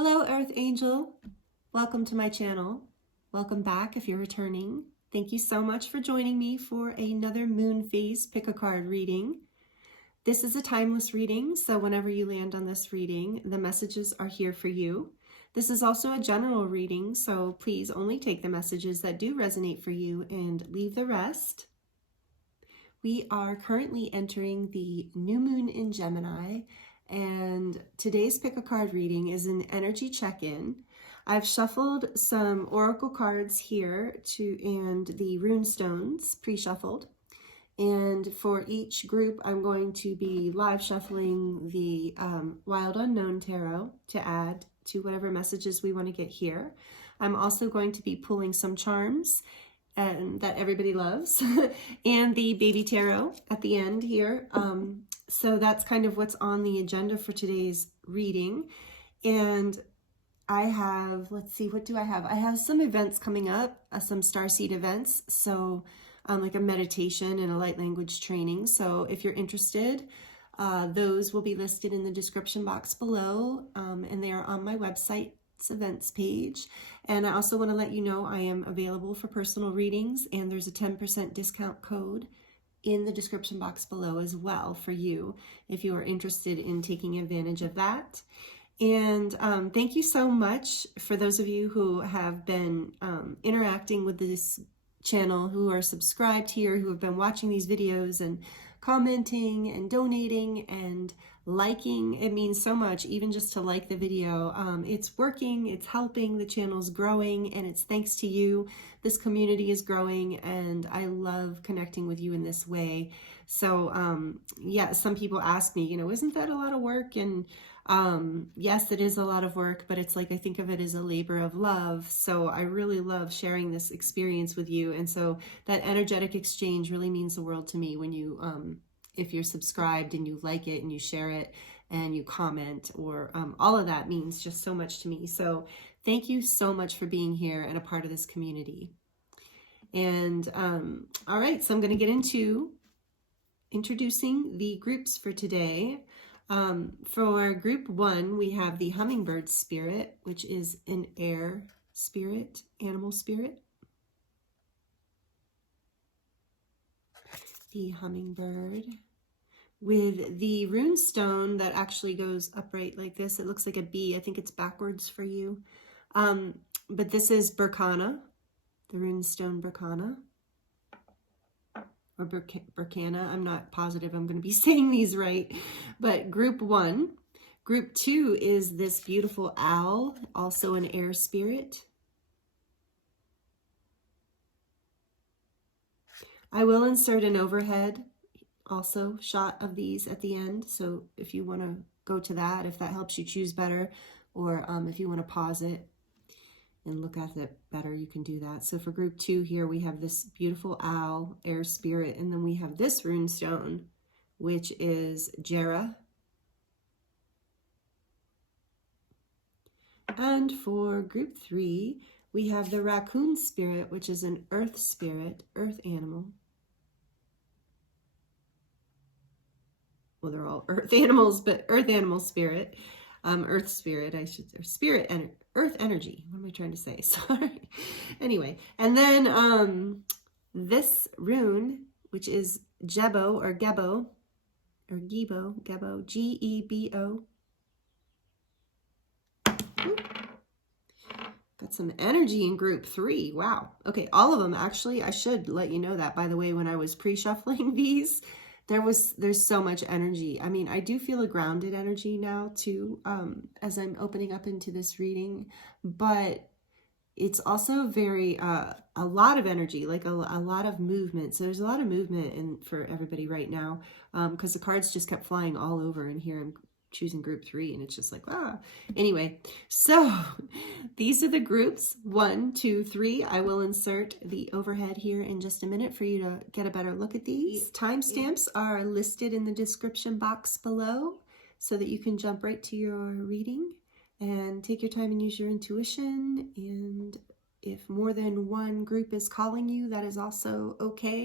Hello, Earth Angel. Welcome to my channel. Welcome back if you're returning. Thank you so much for joining me for another moon phase pick a card reading. This is a timeless reading, so whenever you land on this reading, the messages are here for you. This is also a general reading, so please only take the messages that do resonate for you and leave the rest. We are currently entering the new moon in Gemini, and today's pick a card reading is an energy check-in. I've shuffled some oracle cards here and the rune stones pre-shuffled. And for each group, I'm going to be live shuffling the Wild Unknown Tarot to add to whatever messages we want to get here. I'm also going to be pulling some charms that everybody loves and the baby tarot at the end here. So that's kind of what's on the agenda for today's reading. And I have, let's see, what do I have? I have some events coming up, some Starseed events. So like a meditation and a light language training. So if you're interested, those will be listed in the description box below. And they are on my website's events page. And I also want to let you know I am available for personal readings, and there's a 10% discount code in the description box below as well for you if you are interested in taking advantage of that. And thank you so much for those of you who have been interacting with this channel, who are subscribed here, who have been watching these videos and commenting and donating and liking. It means so much, even just to like the video. It's working, it's helping, the channel's growing, and it's thanks to you. This community is growing, and I love connecting with you in this way. So yeah, some people ask me, isn't that a lot of work? And yes, it is a lot of work, but it's like I think of it as a labor of love. So I really love sharing this experience with you. And so that energetic exchange really means the world to me when you if you're subscribed and you like it and you share it and you comment, or all of that means just so much to me. So thank you so much for being here and a part of this community. And all right, so I'm going to get into introducing the groups for today. For group 1, we have the Hummingbird spirit, which is an air spirit, animal spirit. The Hummingbird with the rune stone that actually goes upright like this. It looks like a bee. I think it's backwards for you. But this is Berkana, the rune stone Berkana. Or Berkana, I'm not positive I'm going to be saying these right. But group 1. Group 2 is this beautiful owl, also an air spirit. I will insert an overhead also shot of these at the end. So if you want to go to that, if that helps you choose better, or if you want to pause it and look at it better, you can do that. So for group 2 here, we have this beautiful owl, air spirit, and then we have this rune stone, which is Jera. And for group 3, we have the Raccoon spirit, which is an earth spirit, earth animal. Well, they're all earth animals, but earth animal spirit, earth spirit, I should say, spirit and earth energy. What am I trying to say? Sorry. Anyway, and then this rune, which is Gebo or Gebo, or Gebo, G-E-B-O. Got some energy in group 3. Wow. Okay, all of them actually. I should let you know that, by the way, when I was pre-shuffling these, there's so much energy. I mean, I do feel a grounded energy now too, as I'm opening up into this reading, but it's also very, a lot of energy, like a lot of movement. So there's a lot of movement for everybody right now, because the cards just kept flying all over, and here I'm choosing group 3, and it's just like, wow. Anyway, so these are the groups 1, 2, 3. I will insert the overhead here in just a minute for you to get a better look at these. Timestamps are listed in the description box below so that you can jump right to your reading and take your time and use your intuition. And if more than one group is calling you, that is also okay.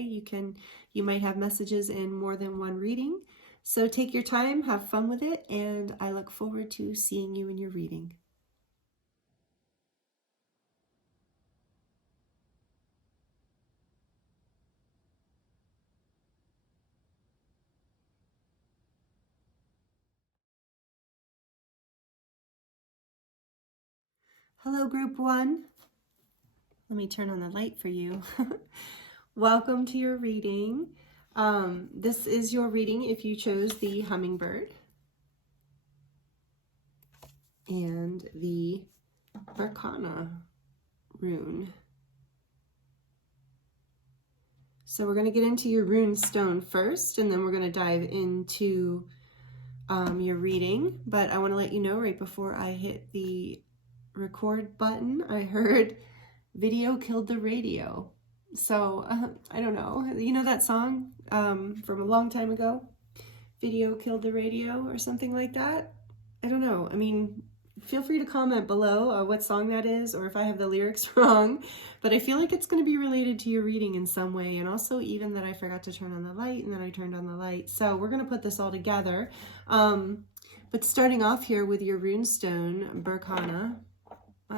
You might have messages in more than one reading. So take your time, have fun with it, and I look forward to seeing you in your reading. Hello, group one. Let me turn on the light for you. Welcome to your reading. This is your reading if you chose the Hummingbird and the Arcana rune. So we're going to get into your rune stone first, and then we're going to dive into your reading. But I want to let you know right before I hit the record button, I heard video killed the radio. So I don't know. You know that song from a long time ago? Video killed the radio or something like that? I don't know. I mean, feel free to comment below what song that is or if I have the lyrics wrong. But I feel like it's going to be related to your reading in some way. And also even that I forgot to turn on the light and then I turned on the light. So we're going to put this all together. But starting off here with your runestone, Berkana.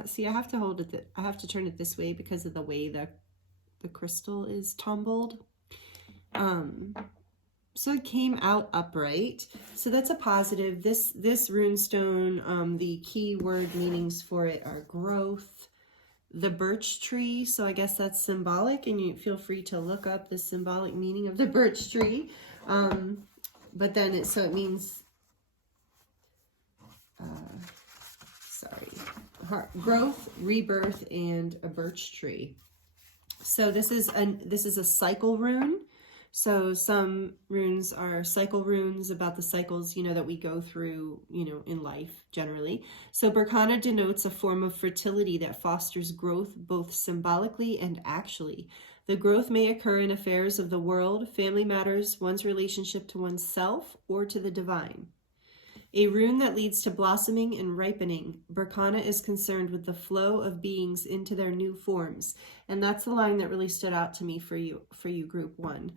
See, I have to hold it. I have to turn it this way because of the way the crystal is tumbled. So it came out upright. So that's a positive. This runestone, the key word meanings for it are growth, the birch tree. So I guess that's symbolic, and you feel free to look up the symbolic meaning of the birch tree. But then it means growth, rebirth, and a birch tree. So this is a cycle rune. So some runes are cycle runes about the cycles, that we go through, in life generally. So Berkana denotes a form of fertility that fosters growth both symbolically and actually. The growth may occur in affairs of the world, family matters, one's relationship to oneself, or to the divine. A rune that leads to blossoming and ripening. Berkana is concerned with the flow of beings into their new forms. And that's the line that really stood out to me for you group one.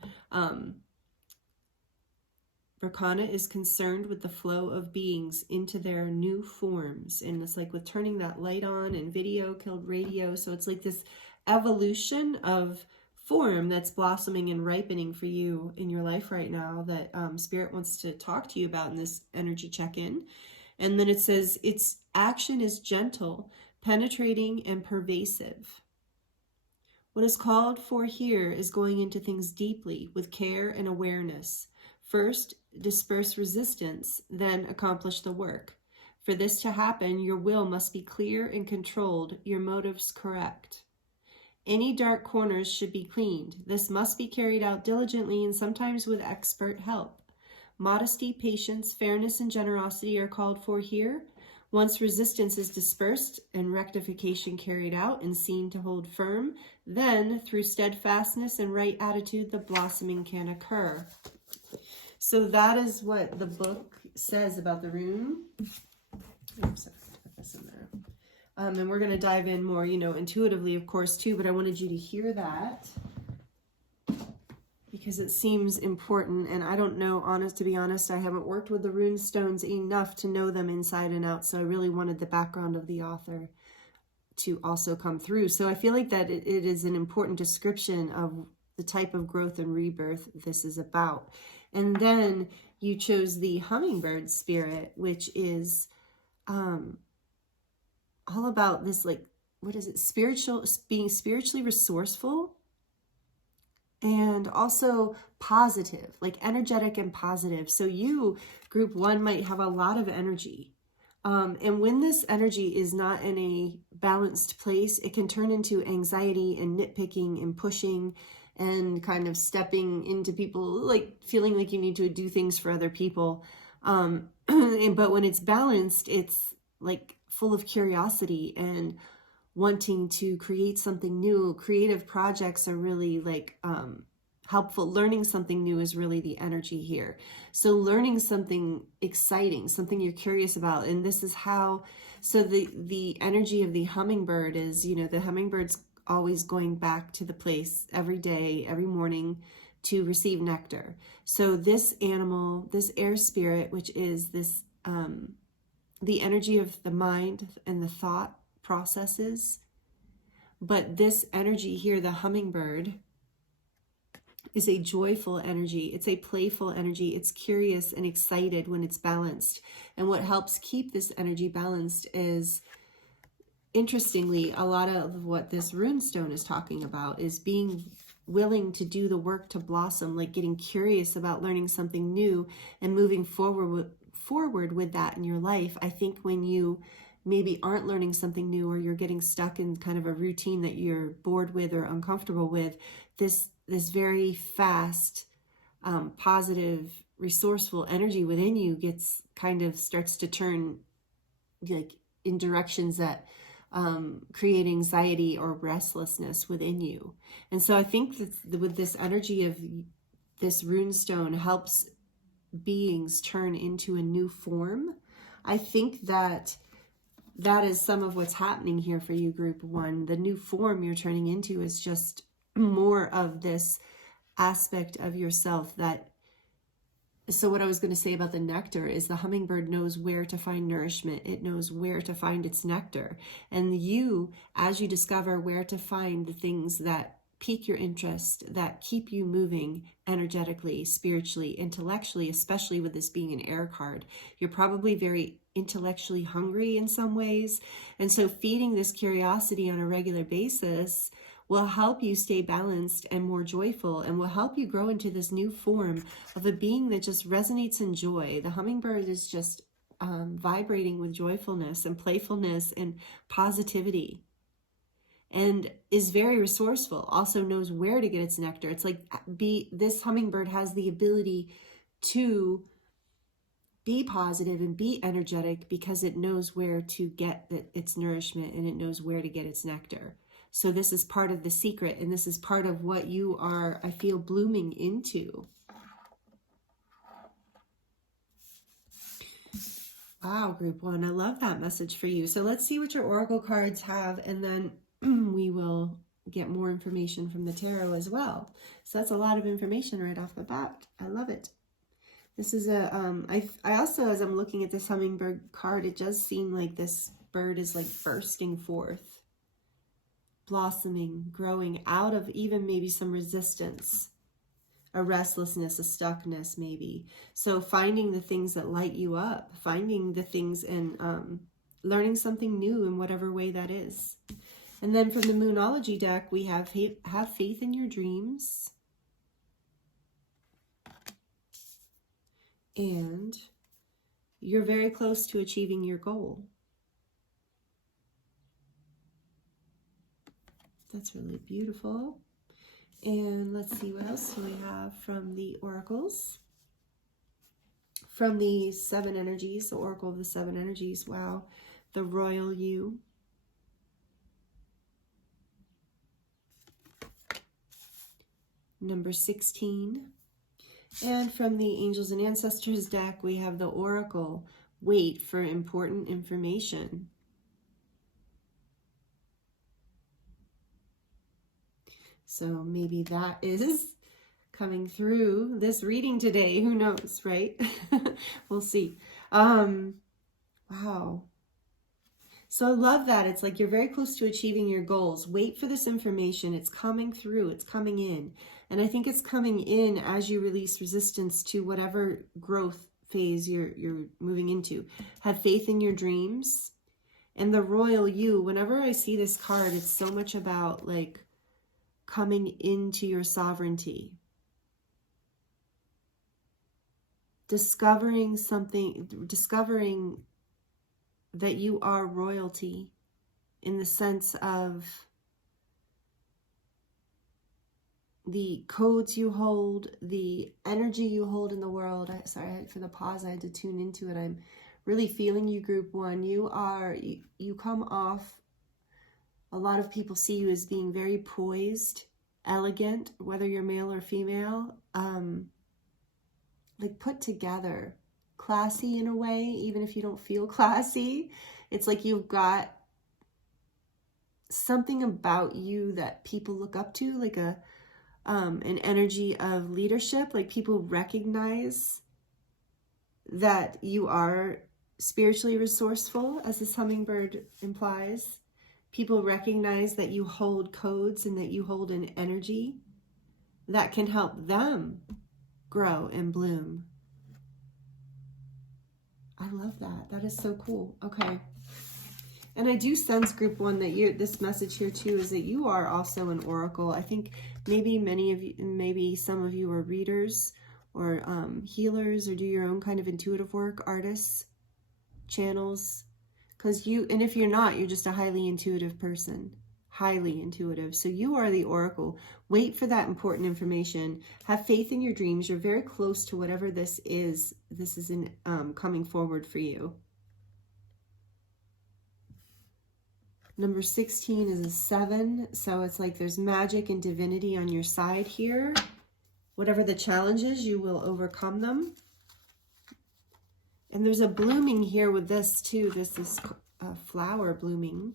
Berkana is concerned with the flow of beings into their new forms. And it's like with turning that light on and video killed radio. So it's like this evolution of form that's blossoming and ripening for you in your life right now that Spirit wants to talk to you about in this energy check-in. And then it says, its action is gentle, penetrating, and pervasive. What is called for here is going into things deeply with care and awareness. First, disperse resistance, then accomplish the work. For this to happen, your will must be clear and controlled, your motives correct. Any dark corners should be cleaned. This must be carried out diligently and sometimes with expert help. Modesty, patience, fairness, and generosity are called for here. Once resistance is dispersed and rectification carried out and seen to hold firm, then through steadfastness and right attitude, the blossoming can occur. So that is what the book says about the rune. Oops, I forgot to put this in there. And we're going to dive in more, intuitively, of course, too. But I wanted you to hear that because it seems important. And I don't know, to be honest, I haven't worked with the rune stones enough to know them inside and out. So I really wanted the background of the author to also come through. So I feel like that it is an important description of the type of growth and rebirth this is about. And then you chose the Hummingbird spirit, which is all about this, being spiritually resourceful and also positive, energetic and positive. So you, group one, might have a lot of energy. And when this energy is not in a balanced place, it can turn into anxiety and nitpicking and pushing and kind of stepping into people, feeling like you need to do things for other people. But when it's balanced, it's full of curiosity and wanting to create something new. Creative projects are really helpful. Learning something new is really the energy here. So learning something exciting, something you're curious about. And this is how, so the energy of the hummingbird is, the hummingbird's always going back to the place every day, every morning to receive nectar. So this animal, this air spirit, which is this, the energy of the mind and the thought processes. But this energy here, the hummingbird, is a joyful energy. It's a playful energy. It's curious and excited when it's balanced. And what helps keep this energy balanced is interestingly, a lot of what this runestone is talking about is being willing to do the work to blossom, like getting curious about learning something new and moving forward with that in your life. I think when you maybe aren't learning something new, or you're getting stuck in kind of a routine that you're bored with or uncomfortable with, this very fast, positive, resourceful energy within you gets kind of starts to turn like in directions that create anxiety or restlessness within you. And so I think that with this energy of this runestone helps beings turn into a new form. I think that is some of what's happening here for you, group one. The new form you're turning into is just more of this aspect of yourself that. So what I was going to say about the nectar is the hummingbird knows where to find nourishment. It knows where to find its nectar. And you, as you discover where to find the things that pique your interest, that keep you moving energetically, spiritually, intellectually, especially with this being an air card, you're probably very intellectually hungry in some ways. And so feeding this curiosity on a regular basis will help you stay balanced and more joyful, and will help you grow into this new form of a being that just resonates in joy. The hummingbird is just vibrating with joyfulness and playfulness and positivity, and is very resourceful, also knows where to get its nectar. It's like this hummingbird has the ability to be positive and be energetic because it knows where to get its nourishment, and it knows where to get its nectar. So this is part of the secret, and this is part of what you are, I feel, blooming into. Wow, group one, I love that message for you. So let's see what your oracle cards have, and then we will get more information from the tarot as well. So that's a lot of information right off the bat. I love it. This is I also, as I'm looking at this hummingbird card, it does seem like this bird is like bursting forth, blossoming, growing out of even maybe some resistance, a restlessness, a stuckness maybe. So finding the things that light you up, finding the things and learning something new in whatever way that is. And then from the Moonology deck, we have faith in your dreams. And you're very close to achieving your goal. That's really beautiful. And let's see, what else do we have from the oracles? From the seven energies, the oracle of the seven energies. Wow. The royal you. Number 16. And from the angels and ancestors deck, we have the oracle. Wait for important information. So maybe that is coming through this reading today. Who knows, right? We'll see. Wow. So I love that. It's like you're very close to achieving your goals. Wait for this information. It's coming through. It's coming in. And I think it's coming in as you release resistance to whatever growth phase you're moving into. Have faith in your dreams. And the royal you, whenever I see this card, it's so much about like coming into your sovereignty, discovering something, discovering that you are royalty in the sense of the codes you hold, the energy you hold in the world. Sorry for the pause, I had to tune into it. I'm really feeling you, group one. You come off, a lot of people see you as being very poised, elegant, whether you're male or female, like put together, classy in a way, even if you don't feel classy. It's like you've got something about you that people look up to, like an energy of leadership. Like people recognize that you are spiritually resourceful, as this hummingbird implies. People recognize that you hold codes and that you hold an energy that can help them grow and bloom. I love that. That is so cool. Okay. And I do sense, group 1, that this message here too is that you are also an oracle. I think maybe many of you, maybe some of you are readers or healers, or do your own kind of intuitive work, artists, channels. And if you're not, you're just a highly intuitive person. Highly intuitive. So you are the oracle. Wait for that important information. Have faith in your dreams. You're very close to whatever this is. This is coming forward for you. Number 16 is a 7. So it's like there's magic and divinity on your side here. Whatever the challenges, you will overcome them. And there's a blooming here with this too. This is a flower blooming.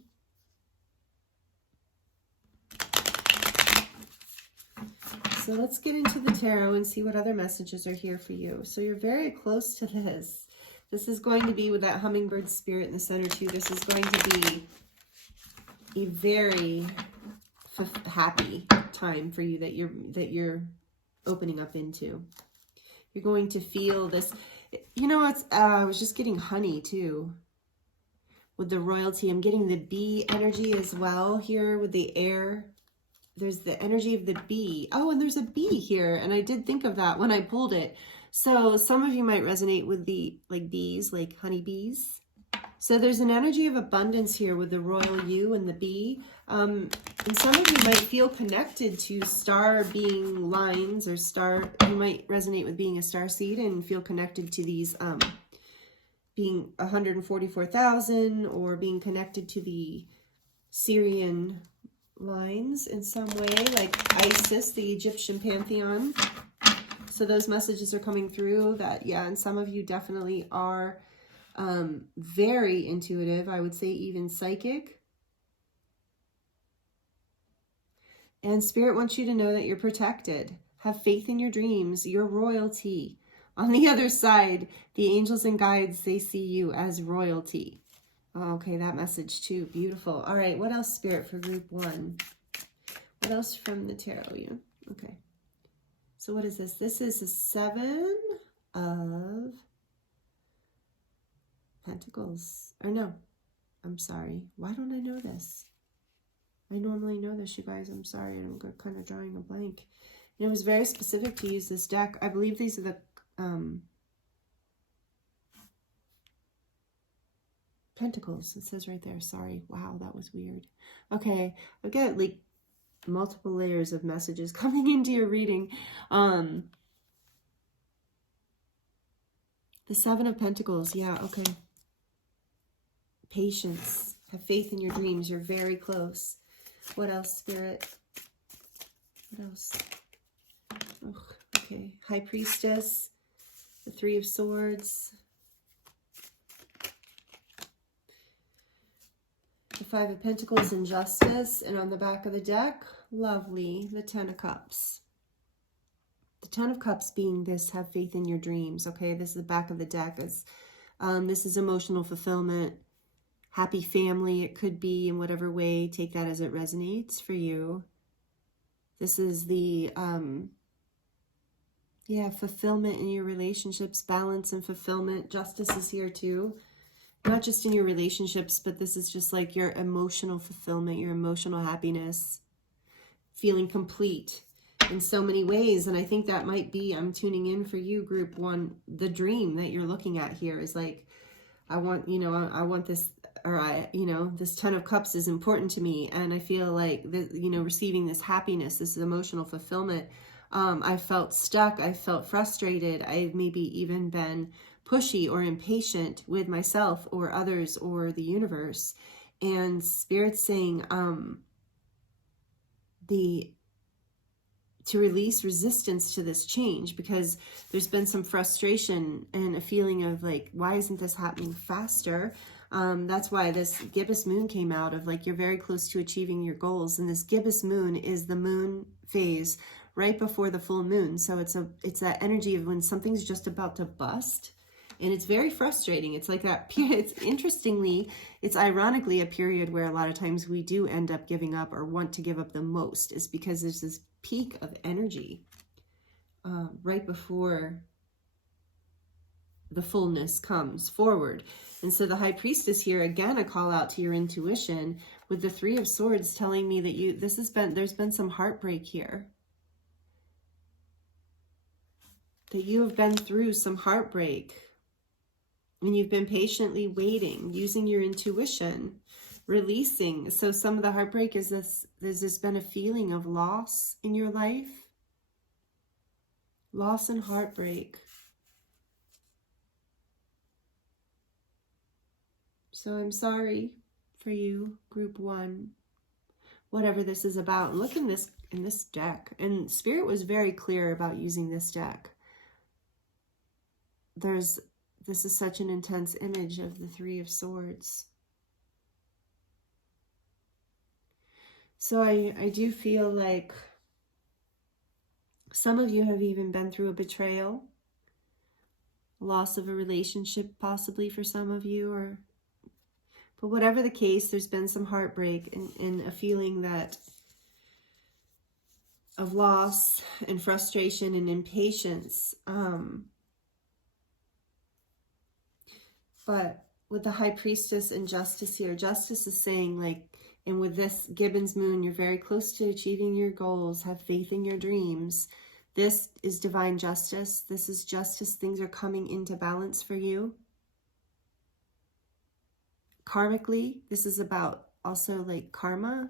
So let's get into the tarot and see what other messages are here for you. So you're very close to this. This is going to be with that hummingbird spirit in the center too. This is going to be a very happy time for you that you're opening up into. You're going to feel this. You know, I was just getting honey too with the royalty. I'm getting the bee energy as well here with the air. There's the energy of the bee. Oh, and there's a bee here. And I did think of that when I pulled it. So some of you might resonate with the bees, like honeybees. So there's an energy of abundance here with the royal you and the bee. And some of you might feel connected to star being lines or you might resonate with being a star seed and feel connected to these being 144,000 or being connected to the Syrian lines in some way, like Isis, the Egyptian pantheon. So those messages are coming through that, yeah, and some of you definitely are very intuitive, I would say even psychic. And Spirit wants you to know that you're protected. Have faith in your dreams, your royalty. On the other side, the angels and guides, they see you as royalty. Okay, that message too. Beautiful. All right, what else, Spirit, for group 1? What else from the tarot? You? Okay. So what is this? This is a 7 of Pentacles. Or no, I'm sorry. Why don't I know this? I normally know this, you guys. I'm sorry. I'm kind of drawing a blank. And it was very specific to use this deck. I believe these are the Pentacles. It says right there. Sorry. Wow, that was weird. Okay, I've got like multiple layers of messages coming into your reading. The 7 of Pentacles. Yeah, okay. Patience. Have faith in your dreams. You're very close. What else, Spirit? What else? Oh, okay. High Priestess. The 3 of Swords. The 5 of Pentacles and Justice. And on the back of the deck, lovely, the 10 of Cups. The 10 of Cups being this, have faith in your dreams. Okay, this is the back of the deck. This is emotional fulfillment. Happy family, it could be in whatever way. Take that as it resonates for you. This is the, fulfillment in your relationships, balance and fulfillment. Justice is here too. Not just in your relationships, but this is just like your emotional fulfillment, your emotional happiness, feeling complete in so many ways. And I think that might be, I'm tuning in for you, group 1, the dream that you're looking at here is like, I want this, or this 10 of Cups is important to me. And I feel like, receiving this happiness, this emotional fulfillment. I felt stuck. I felt frustrated. I've maybe even been pushy or impatient with myself or others or the universe. And Spirit's saying, to release resistance to this change, because there's been some frustration and a feeling of like, why isn't this happening faster? That's why this gibbous moon came out of like, you're very close to achieving your goals. And this gibbous moon is the moon phase right before the full moon. So it's that energy of when something's just about to bust. And it's very frustrating. It's like that. It's ironically a period where a lot of times we do end up giving up or want to give up the most, is because there's this peak of energy right before the fullness comes forward. And so the High Priestess here, again, a call out to your intuition with the Three of Swords telling me that there's been some heartbreak here. That you have been through some heartbreak. And you've been patiently waiting, using your intuition, releasing. So some of the heartbreak is this, there's been a feeling of loss in your life. Loss and heartbreak. So I'm sorry for you, group 1, whatever this is about. Look in this deck, and Spirit was very clear about using this deck. This is such an intense image of the Three of Swords. So I do feel like some of you have even been through a betrayal, loss of a relationship possibly for some of you, but whatever the case, there's been some heartbreak and a feeling that of loss and frustration and impatience. But with the High Priestess and Justice here, Justice is saying, like, and with this Gibbons moon, you're very close to achieving your goals. Have faith in your dreams. This is divine justice. This is justice. Things are coming into balance for you. Karmically, this is about also like karma.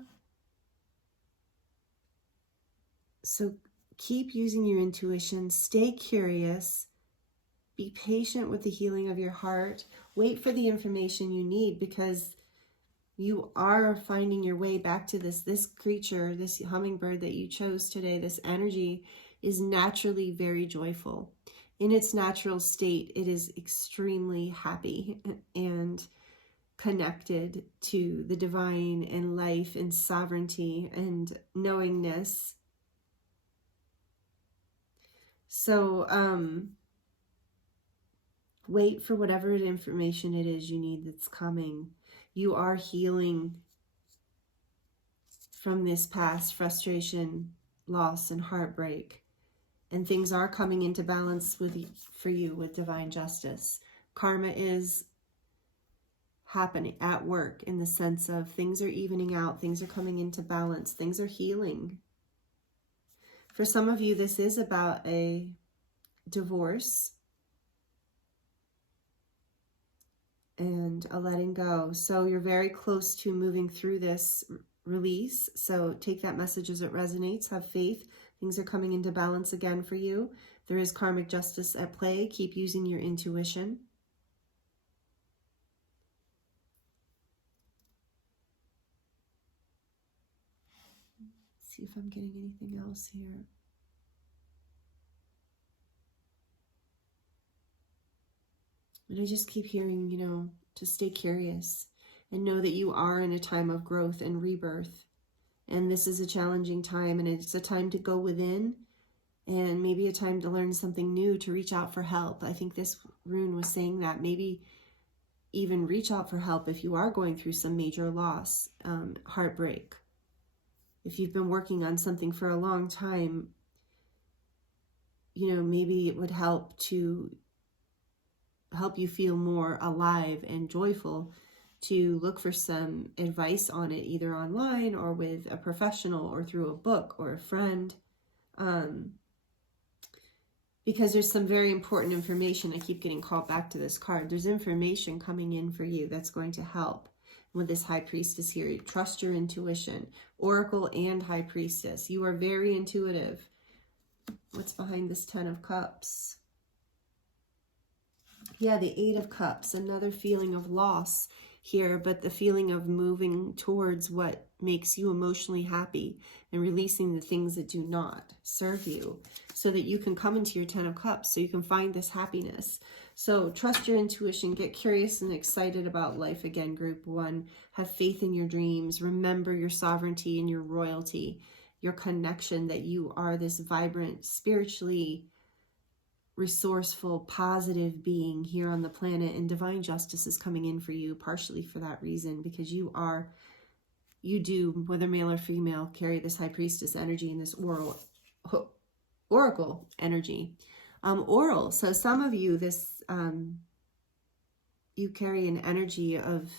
So keep using your intuition. Stay curious. Be patient with the healing of your heart. Wait for the information you need, because you are finding your way back to this creature, this hummingbird that you chose today. This energy is naturally very joyful. In its natural state, it is extremely happy and connected to the divine and life and sovereignty and knowingness. So, wait for whatever information it is you need that's coming. You are healing from this past frustration, loss, and heartbreak. And things are coming into balance for you with divine justice. Karma is happening at work in the sense of things are evening out, things are coming into balance, things are healing. For some of you, this is about a divorce and a letting go. So you're very close to moving through this release. So take that message as it resonates. Have faith. Things are coming into balance again for you. There is karmic justice at play. Keep using your intuition. Let's see if I'm getting anything else here. And I just keep hearing, to stay curious and know that you are in a time of growth and rebirth. And this is a challenging time, and it's a time to go within, and maybe a time to learn something new, to reach out for help. I think this rune was saying that. Maybe even reach out for help if you are going through some major loss, heartbreak. If you've been working on something for a long time, maybe it would help to help you feel more alive and joyful, to look for some advice on it, either online or with a professional or through a book or a friend. Because there's some very important information. I keep getting called back to this card. There's information coming in for you that's going to help. With this High Priestess here, trust your intuition. Oracle and High Priestess, you are very intuitive. What's behind this 10 of Cups? Yeah, the 8 of Cups, another feeling of loss here, but the feeling of moving towards what makes you emotionally happy and releasing the things that do not serve you, so that you can come into your 10 of Cups, so you can find this happiness. So trust your intuition, get curious and excited about life again, group 1. Have faith in your dreams. Remember your sovereignty and your royalty, your connection, that you are this vibrant, spiritually resourceful, positive being here on the planet, and divine justice is coming in for you partially for that reason, because you do, whether male or female, carry this High Priestess energy and this oracle energy. Oral, so some of you, this you carry an energy of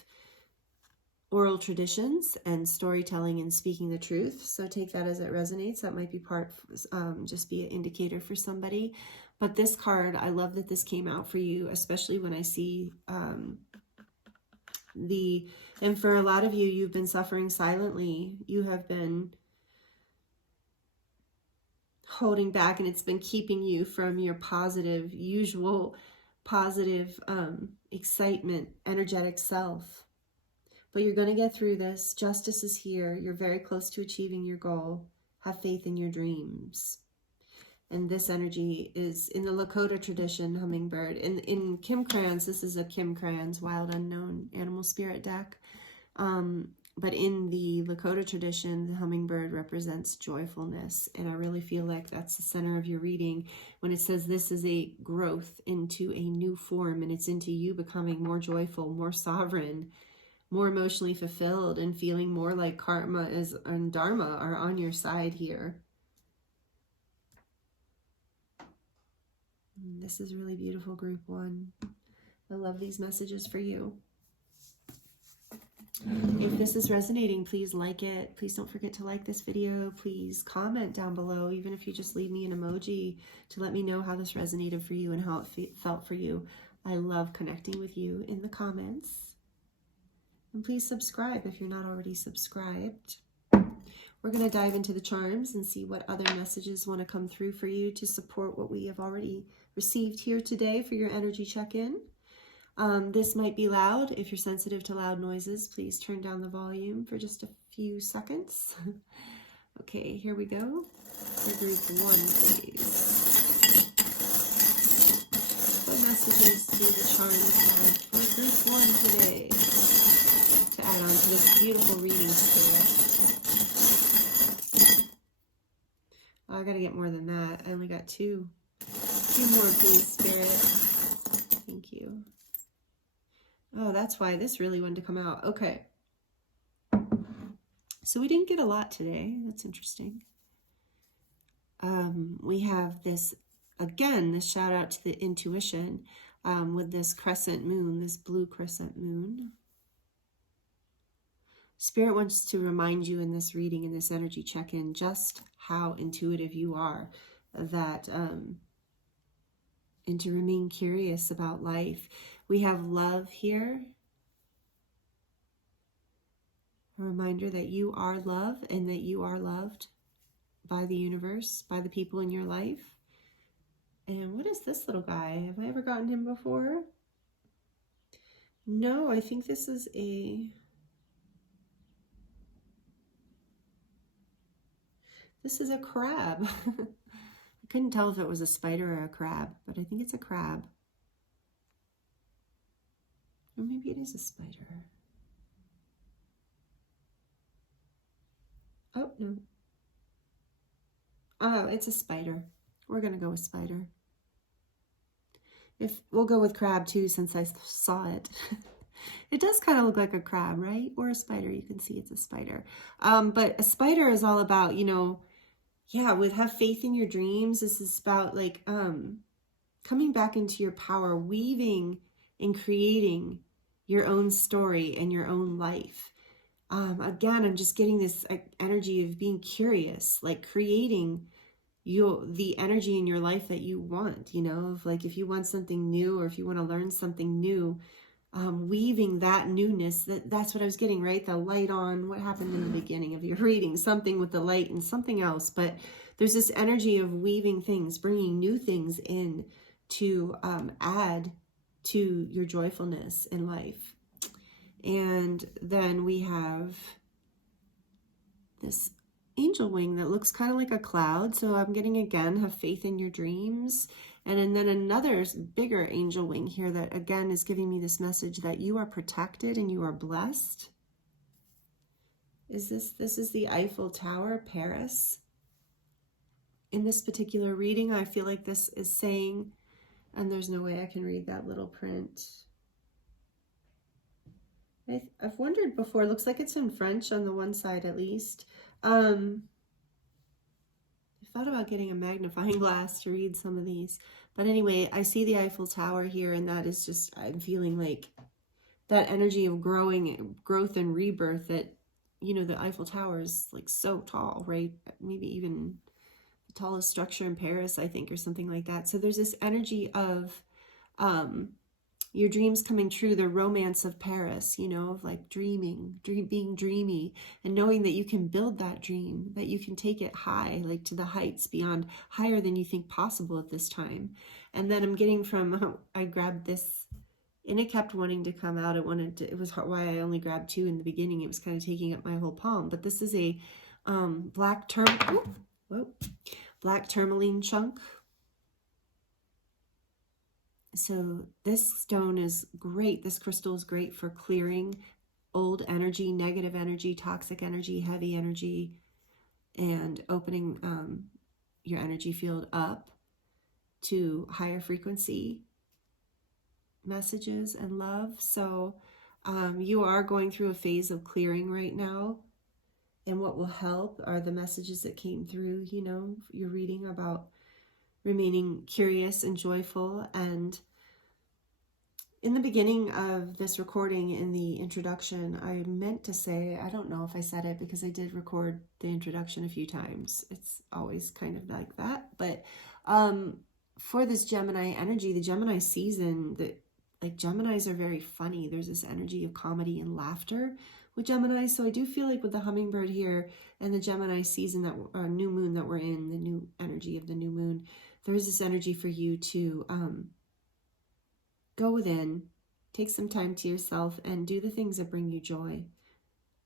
oral traditions and storytelling and speaking the truth. So take that as it resonates. That might be just be an indicator for somebody. But this card, I love that this came out for you, especially when I see and for a lot of you, you've been suffering silently. You have been holding back, and it's been keeping you from your usual positive excitement, energetic self. But you're going to get through this. Justice is here. You're very close to achieving your goal. Have faith in your dreams. And this energy is in the Lakota tradition, Hummingbird. In Kim Kranz, this is a Kim Kranz Wild Unknown Animal Spirit deck. But in the Lakota tradition, the hummingbird represents joyfulness. And I really feel like that's the center of your reading when it says this is a growth into a new form, and it's into you becoming more joyful, more sovereign, more emotionally fulfilled, and feeling more like karma and dharma are on your side here. This is really beautiful, group one. I love these messages for you. If this is resonating, please like it. Please don't forget to like this video. Please comment down below, even if you just leave me an emoji to let me know how this resonated for you and how it felt for you. I love connecting with you in the comments. And please subscribe if you're not already subscribed. We're going to dive into the charms and see what other messages want to come through for you to support what we have already received here today for your energy check-in. This might be loud. If you're sensitive to loud noises, please turn down the volume for just a few seconds. Okay, here we go. For group one, please. What messages do the charms have for group one today to add on to this beautiful reading spirit? Oh, I gotta get more than that. I only got two. Two more, please, Spirit. Thank you. Oh, that's why this really wanted to come out. Okay. So we didn't get a lot today. That's interesting. We have this, again, this shout out to the intuition with this crescent moon, this blue crescent moon. Spirit wants to remind you in this reading, in this energy check-in, just how intuitive you are, that and to remain curious about life. We have love here. A reminder that you are love and that you are loved by the universe, by the people in your life. And what is this little guy? Have I ever gotten him before? No, I think this is a... This is a crab. I couldn't tell if it was a spider or a crab, but I think it's a crab. Or maybe it is a spider. Oh, no. Oh, it's a spider. We're going to go with spider. We'll go with crab too, since I saw it. It does kind of look like a crab, right? Or a spider. You can see it's a spider. But a spider is all about, with have faith in your dreams. This is about like coming back into your power, weaving and creating your own story and your own life. Again, I'm just getting this energy of being curious, like creating the energy in your life that you want, of like if you want something new or if you want to learn something new, weaving that newness, that's what I was getting, right? The light on, what happened in the beginning of your reading, something with the light and something else. But there's this energy of weaving things, bringing new things in to add to your joyfulness in life. And then we have this angel wing that looks kind of like a cloud. So I'm getting, again, have faith in your dreams. And then another bigger angel wing here that, again, is giving me this message that you are protected and you are blessed. This is the Eiffel Tower, Paris. In this particular reading, I feel like this is saying, and there's no way I can read that little print. I've wondered before, it looks like it's in French on the one side at least. If thought about getting a magnifying glass to read some of these. But anyway, I see the Eiffel Tower here, and that is just, I'm feeling like that energy of growth and rebirth that, you know, the Eiffel Tower is like so tall, right? Maybe even the tallest structure in Paris, I think, or something like that. So there's this energy of your dreams coming true, the romance of Paris, you know, of like being dreamy, and knowing that you can build that dream, that you can take it high, like to the heights beyond, higher than you think possible at this time. And then I'm getting from, I grabbed this, and it kept wanting to come out. It was why I only grabbed two in the beginning. It was kind of taking up my whole palm. But this is a black tourmaline chunk. So this stone is great. This crystal is great for clearing old energy, negative energy, toxic energy, heavy energy, and opening your energy field up to higher frequency messages and love. So you are going through a phase of clearing right now. And what will help are the messages that came through, you know, you're reading about remaining curious and joyful. And in the beginning of this recording, in the introduction, I meant to say, I don't know if I said it because I did record the introduction a few times. It's always kind of like that. But for this Gemini energy, the Gemini season, like Geminis are very funny. There's this energy of comedy and laughter with Gemini. So I do feel like with the Hummingbird here and the Gemini season, that new moon that we're in, the new energy of the new moon, there's this energy for you to go within, take some time to yourself, and do the things that bring you joy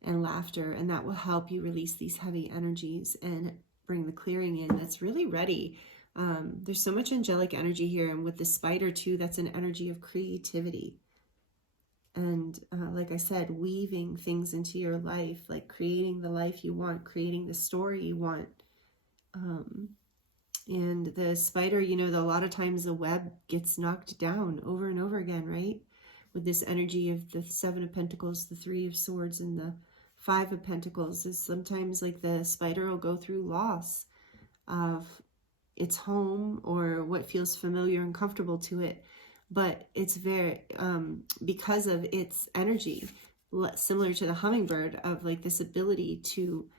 and laughter. And that will help you release these heavy energies and bring the clearing in that's really ready. There's so much angelic energy here. And with the spider too, that's an energy of creativity. And like I said, weaving things into your life, like creating the life you want, creating the story you want. And the spider, you know, a lot of times the web gets knocked down over and over again, right? With this energy of the Seven of Pentacles, the Three of Swords, and the Five of Pentacles, is sometimes like the spider will go through loss of its home or what feels familiar and comfortable to it. But it's very, because of its energy, similar to the hummingbird, of like this ability to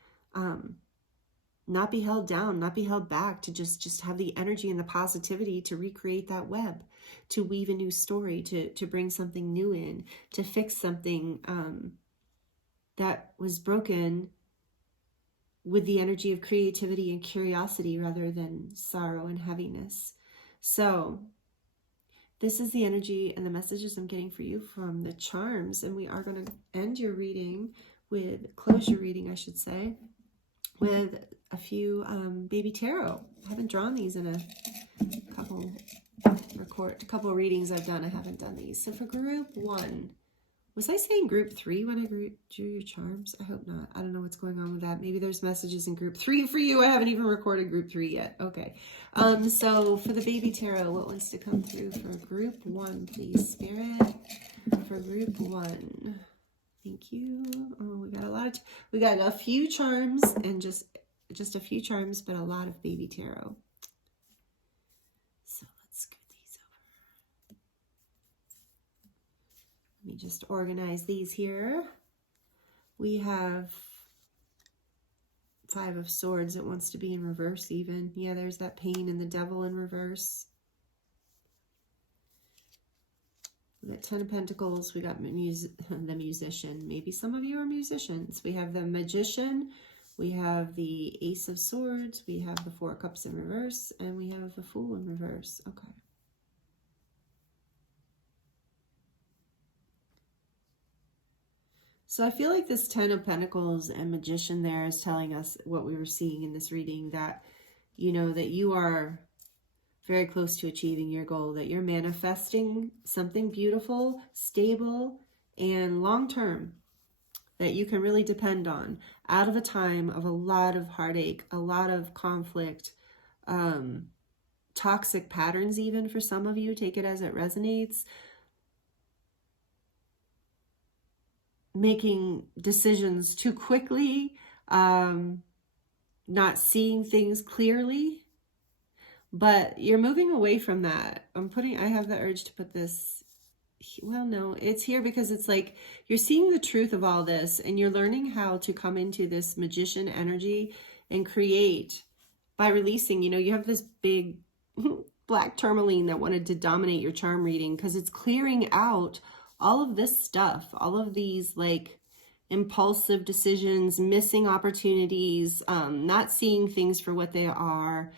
not be held down, not be held back, to just have the energy and the positivity to recreate that web, to weave a new story, to bring something new in, to fix something that was broken with the energy of creativity and curiosity rather than sorrow and heaviness. So this is the energy and the messages I'm getting for you from the charms. And we are going to end your reading with, close your reading, I should say, with a few baby tarot. I haven't drawn these in a couple readings I've done. I haven't done these. So for group one, was I saying group three when I drew your charms? I hope not. I don't know what's going on with that. Maybe there's messages in group three for you. I haven't even recorded group three yet. Okay. So for the baby tarot, what wants to come through for group one, please, Spirit? For group one. Thank you. Oh, we got a few charms, and just a few charms, but a lot of baby tarot. So let's scoot these over. Let me just organize these here. We have Five of Swords. It wants to be in reverse even. Yeah, there's that pain and the devil in reverse. We got Ten of Pentacles. We got the Musician. Maybe some of you are musicians. We have the Magician. We have the Ace of Swords. We have the Four of Cups in reverse. And we have the Fool in reverse. Okay. So I feel like this Ten of Pentacles and Magician there is telling us what we were seeing in this reading, that, you know, that you are very close to achieving your goal, that you're manifesting something beautiful, stable, and long-term that you can really depend on out of a time of a lot of heartache, a lot of conflict, toxic patterns even for some of you. Take it as it resonates. Making decisions too quickly, not seeing things clearly, but you're moving away from that. I have the urge to put this, well, no, it's here because it's like you're seeing the truth of all this and you're learning how to come into this magician energy and create by releasing. You have this big black tourmaline that wanted to dominate your charm reading because it's clearing out all of this stuff, all of these like impulsive decisions, missing opportunities, not seeing things for what they are,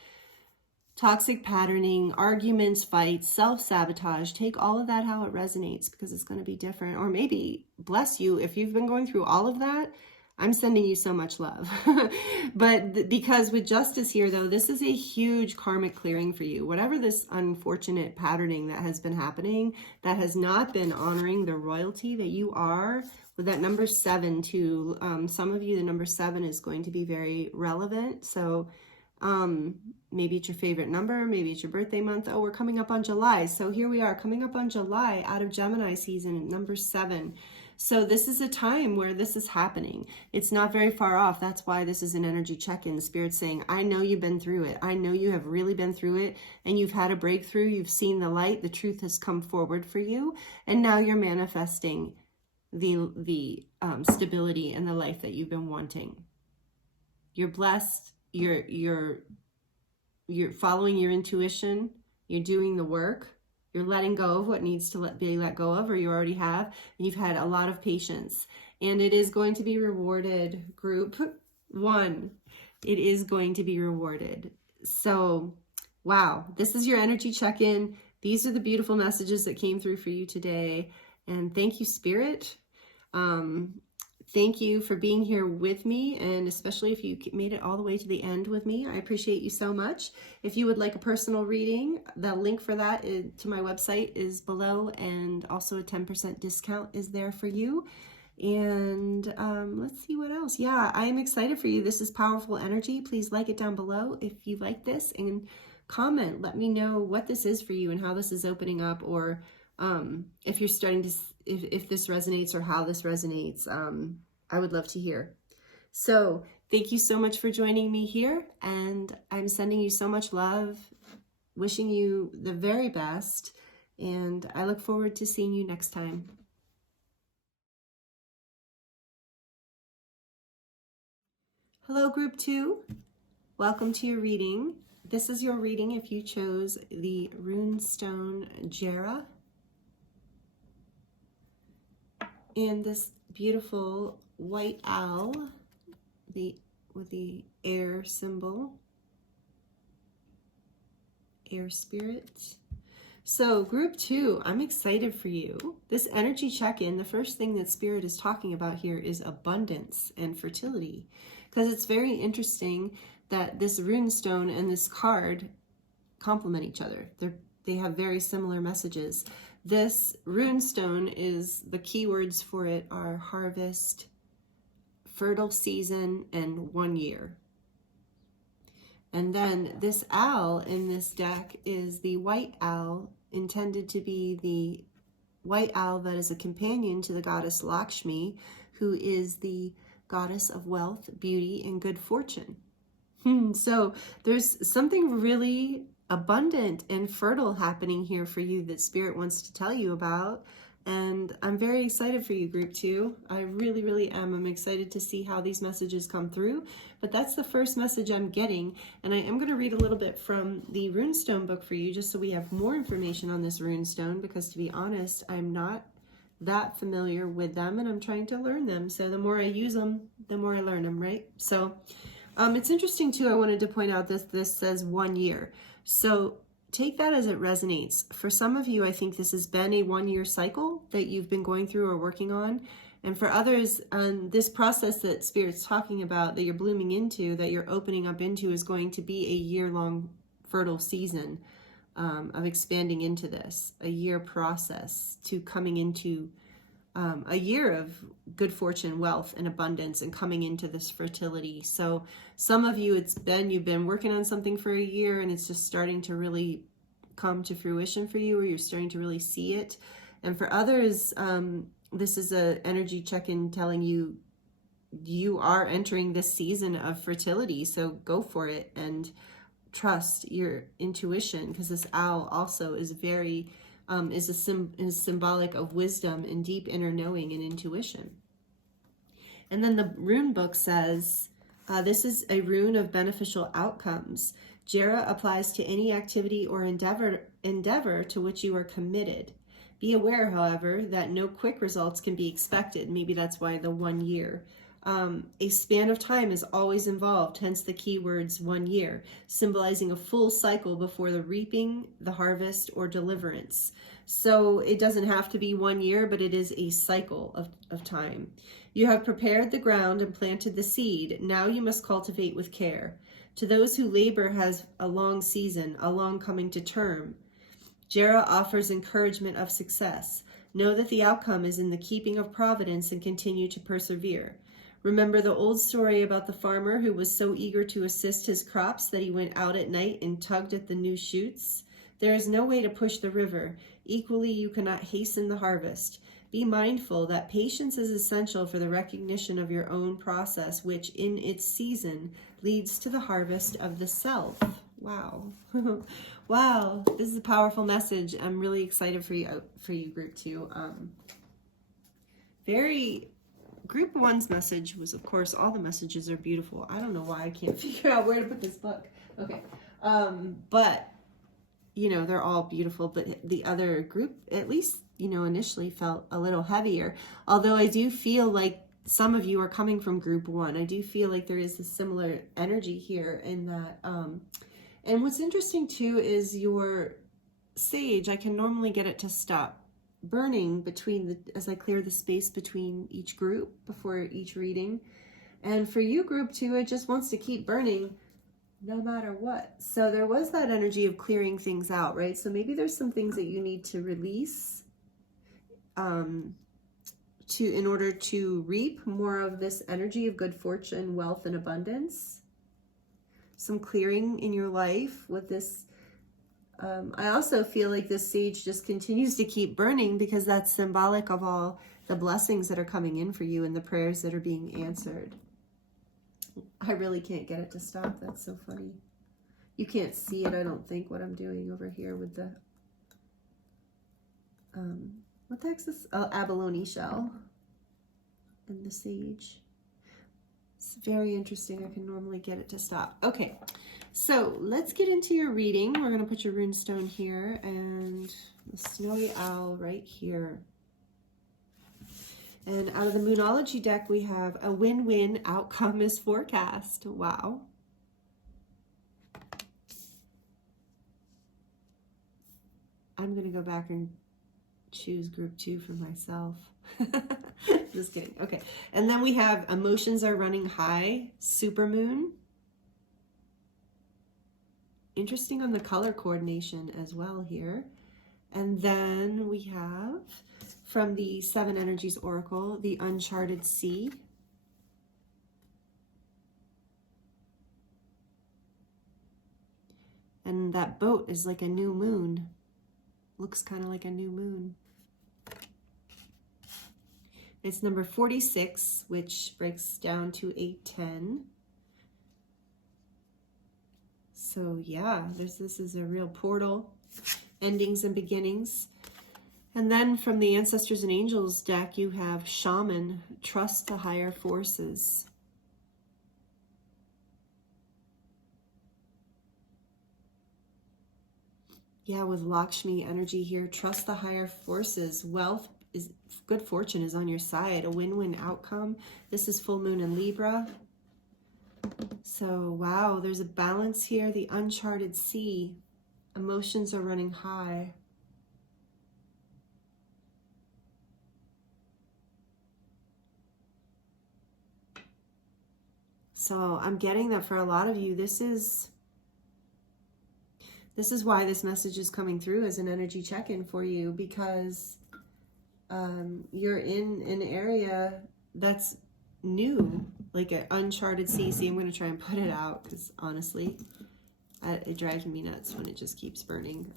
toxic patterning, arguments, fights, self-sabotage. Take all of that how it resonates because it's going to be different. Or maybe, bless you, if you've been going through all of that, I'm sending you so much love. But because with justice here, though, this is a huge karmic clearing for you. Whatever this unfortunate patterning that has been happening, that has not been honoring the royalty that you are, with that number 7 too. Some of you, the number 7 is going to be very relevant. So maybe it's your favorite number, maybe it's your birthday month. Oh, we're coming up on July. So here we are coming up on July out of Gemini season, number 7. So this is a time where this is happening. It's not very far off. That's why this is an energy check-in. The Spirit's saying, I know you've been through it. I know you have really been through it and you've had a breakthrough. You've seen the light. The truth has come forward for you. And now you're manifesting the stability and the life that you've been wanting. You're blessed. You're following your intuition. You're doing the work. You're letting go of what needs to be let go of, or you already have. And you've had a lot of patience. And it is going to be rewarded, group 1. It is going to be rewarded. So, wow, this is your energy check-in. These are the beautiful messages that came through for you today. And thank you, Spirit. Thank you for being here with me, and especially if you made it all the way to the end with me. I appreciate you so much. If you would like a personal reading, the link for that to my website is below, and also a 10% discount is there for you. And let's see what else. Yeah, I am excited for you. This is powerful energy. Please like it down below if you like this, and comment. Let me know what this is for you and how this is opening up, or if you're starting to, if this resonates or how this resonates. I would love to hear. So thank you so much for joining me here, and I'm sending you so much love, wishing you the very best, and I look forward to seeing you next time. Hello, group 2. Welcome to your reading. This is your reading if you chose the runestone Jera. And this beautiful white owl, with the air symbol, air spirit. So group 2, I'm excited for you. This energy check-in, the first thing that Spirit is talking about here is abundance and fertility, because it's very interesting that this runestone and this card complement each other. They have very similar messages. This runestone is, the keywords for it are harvest, fertile season, and 1 year. And then this owl in this deck is the white owl, intended to be the white owl that is a companion to the goddess Lakshmi, who is the goddess of wealth, beauty, and good fortune. So there's something really abundant and fertile happening here for you that Spirit wants to tell you about. And I'm very excited for you, group 2. I really, really am. I'm excited to see how these messages come through. But that's the first message I'm getting. And I am going to read a little bit from the runestone book for you, just so we have more information on this runestone, because to be honest, I'm not that familiar with them, and I'm trying to learn them. So the more I use them, the more I learn them, right? So it's interesting too. I wanted to point out this says 1 year. So take that as it resonates. For some of you, I think this has been a 1 year cycle that you've been going through or working on. And for others, this process that Spirit's talking about, that you're blooming into, that you're opening up into, is going to be a year-long fertile season of expanding into this, a year process to coming into a year of good fortune, wealth, and abundance, and coming into this fertility. So some of you, you've been working on something for a year, and it's just starting to really come to fruition for you, or you're starting to really see it. And for others, this is a energy check-in telling you you are entering this season of fertility, so go for it and trust your intuition, because this owl also is very is symbolic of wisdom and deep inner knowing and intuition. And then the rune book says this is a rune of beneficial outcomes. Jera applies to any activity or endeavor to which you are committed. Be aware, however, that no quick results can be expected. Maybe that's why the 1 year. A span of time is always involved, hence the keywords 1 year, symbolizing a full cycle before the reaping, the harvest, or deliverance. So it doesn't have to be 1 year, but it is a cycle of time. You have prepared the ground and planted the seed. Now you must cultivate with care. To those who labor has a long season, a long coming to term. Jera offers encouragement of success. Know that the outcome is in the keeping of providence and continue to persevere. Remember the old story about the farmer who was so eager to assist his crops that he went out at night and tugged at the new shoots? There is no way to push the river. Equally, you cannot hasten the harvest. Be mindful that patience is essential for the recognition of your own process, which in its season leads to the harvest of the self. Wow. Wow, this is a powerful message. I'm really excited for you group 2. Group 1's message was, of course, all the messages are beautiful. I don't know why I can't figure out where to put this book. Okay. But, you know, they're all beautiful, but the other group, at least, you know, initially felt a little heavier. Although I do feel like some of you are coming from group 1. I do feel like there is a similar energy here in that, and what's interesting too is your sage, I can normally get it to stop burning as I clear the space between each group before each reading. And for you, group 2, it just wants to keep burning no matter what. So there was that energy of clearing things out, right? So maybe there's some things that you need to release in order to reap more of this energy of good fortune, wealth, and abundance. Some clearing in your life with this. I also feel like this sage just continues to keep burning because that's symbolic of all the blessings that are coming in for you and the prayers that are being answered. I really can't get it to stop. That's so funny. You can't see it, I don't think, what I'm doing over here with the, what the heck's this? Oh, abalone shell and the sage. It's very interesting. I can normally get it to stop. Okay, so let's get into your reading. We're going to put your runestone here and the snowy owl right here. And out of the Moonology deck, we have a win-win outcome is forecast. Wow. I'm going to go back and choose group 2 for myself. Just kidding. Okay. And then we have emotions are running high, supermoon. Interesting on the color coordination as well here. And then we have from the 7 Energies Oracle, the Uncharted Sea. And that boat is like a new moon. Looks kind of like a new moon. It's number 46, which breaks down to 810. So yeah, this is a real portal, endings and beginnings. And then from the Ancestors and Angels deck, you have Shaman, trust the higher forces. Yeah, with Lakshmi energy here, trust the higher forces. Wealth is good fortune is on your side, a win-win outcome. This is full moon in Libra. So, wow, there's a balance here. The uncharted sea. Emotions are running high. So I'm getting that for a lot of you, this is why this message is coming through as an energy check-in for you, because you're in an area that's new, like an uncharted sea. See, I'm going to try and put it out because honestly, it drives me nuts when it just keeps burning.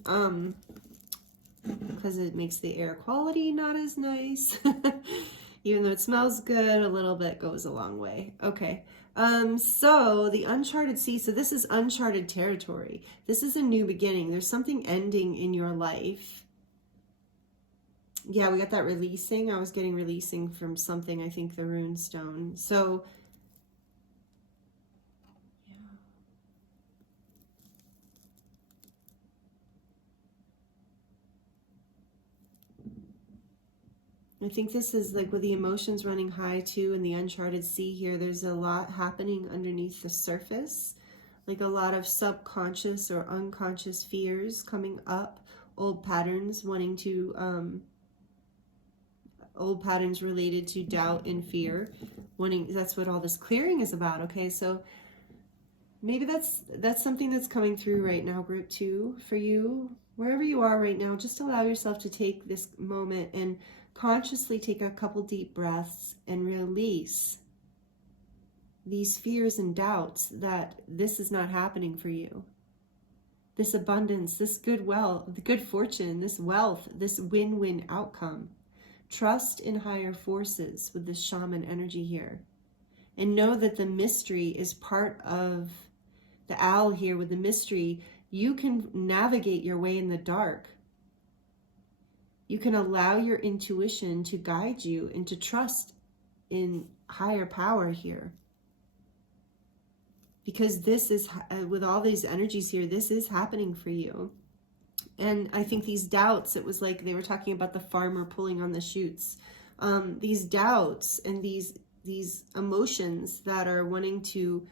Because it makes the air quality not as nice. Even though it smells good, a little bit goes a long way. Okay. So the uncharted sea. So this is uncharted territory. This is a new beginning. There's something ending in your life. Yeah, we got that releasing. I was getting releasing from something, I think the rune stone. So, yeah. I think this is like with the emotions running high too in the uncharted sea here, there's a lot happening underneath the surface. Like a lot of subconscious or unconscious fears coming up, old patterns wanting to, old patterns related to doubt and fear, that's what all this clearing is about. Okay, so maybe that's something that's coming through right now, group 2, for you. Wherever you are right now, just allow yourself to take this moment and consciously take a couple deep breaths and release these fears and doubts that this is not happening for you. This abundance, this good wealth, the good fortune, this wealth, this win-win outcome. Trust in higher forces with this shaman energy here. And know that the mystery is part of the owl here. With the mystery, you can navigate your way in the dark. You can allow your intuition to guide you and to trust in higher power here. Because this is, with all these energies here, this is happening for you. And I think these doubts, it was like they were talking about the farmer pulling on the shoots. These doubts and these emotions that are wanting to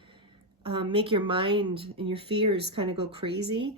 make your mind and your fears kind of go crazy.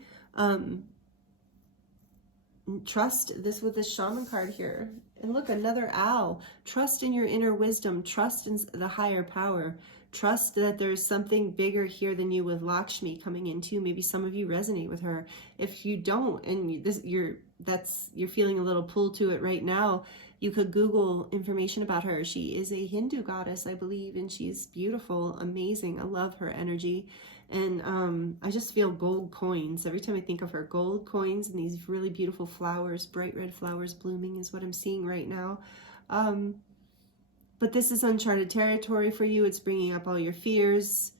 Trust this with this shaman card here. And look, another owl. Trust in your inner wisdom. Trust in the higher power. Trust that there's something bigger here than you with Lakshmi coming in too. Maybe some of you resonate with her. If you don't, and you're feeling a little pull to it right now, you could Google information about her. She is a Hindu goddess, I believe, and she's beautiful, amazing. I love her energy. And I just feel gold coins. Every time I think of her, gold coins and these really beautiful flowers, bright red flowers blooming is what I'm seeing right now. But this is uncharted territory for you. It's bringing up all your fears,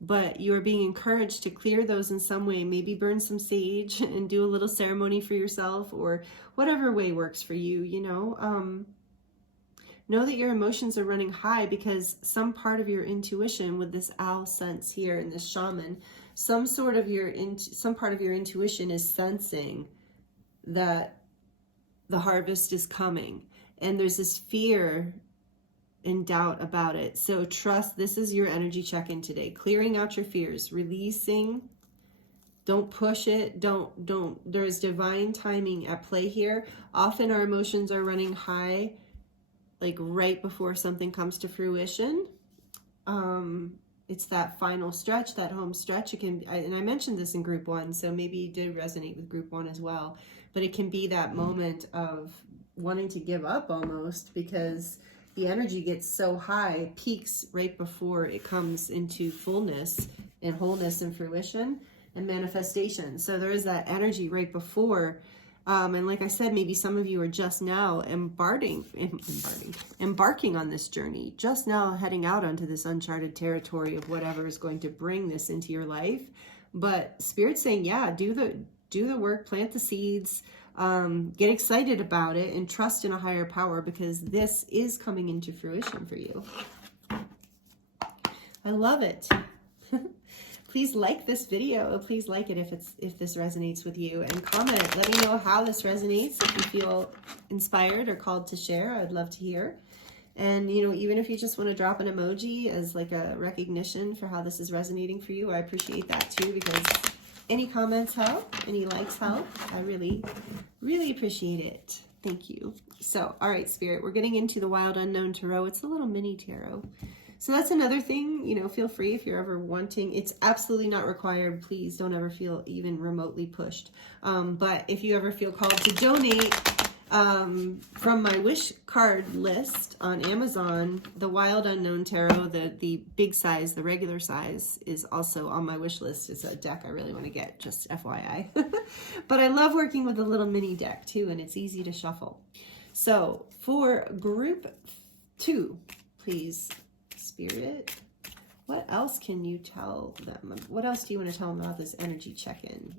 but you are being encouraged to clear those in some way. Maybe burn some sage and do a little ceremony for yourself, or whatever way works for you, you know. Know that your emotions are running high because some part of your intuition with this owl sense here and this shaman, some part of your intuition is sensing that the harvest is coming. And there's this fear and doubt about it. So trust, this is your energy check-in today. Clearing out your fears, releasing. Don't push it. Don't. There's divine timing at play here. Often our emotions are running high, like right before something comes to fruition. It's that final stretch, that home stretch. It can, and I mentioned this in group 1, so maybe you did resonate with group 1 as well. But it can be that moment of wanting to give up almost, because the energy gets so high, peaks right before it comes into fullness and wholeness and fruition and manifestation. So there is that energy right before. And like I said, maybe some of you are just now embarking on this journey, just now heading out onto this uncharted territory of whatever is going to bring this into your life. But Spirit's saying, yeah, do the work, plant the seeds, get excited about it, and trust in a higher power, because this is coming into fruition for you. I love it. Please like this video. Please like it if this resonates with you, and comment. Let me know how this resonates. If you feel inspired or called to share, I'd love to hear. And you know, even if you just want to drop an emoji as like a recognition for how this is resonating for you, I appreciate that too, because any comments help, any likes help. I really, really appreciate it. Thank you. So, all right, Spirit, we're getting into the Wild Unknown Tarot. It's a little mini tarot. So that's another thing, you know, feel free if you're ever wanting. It's absolutely not required. Please don't ever feel even remotely pushed. But if you ever feel called to donate from my wish card list on Amazon, the Wild Unknown Tarot, the big size, the regular size, is also on my wish list. It's a deck I really want to get, just FYI. But I love working with a little mini deck too, and it's easy to shuffle. So for group 2, please, Spirit. What else can you tell them? What else do you want to tell them about this energy check-in?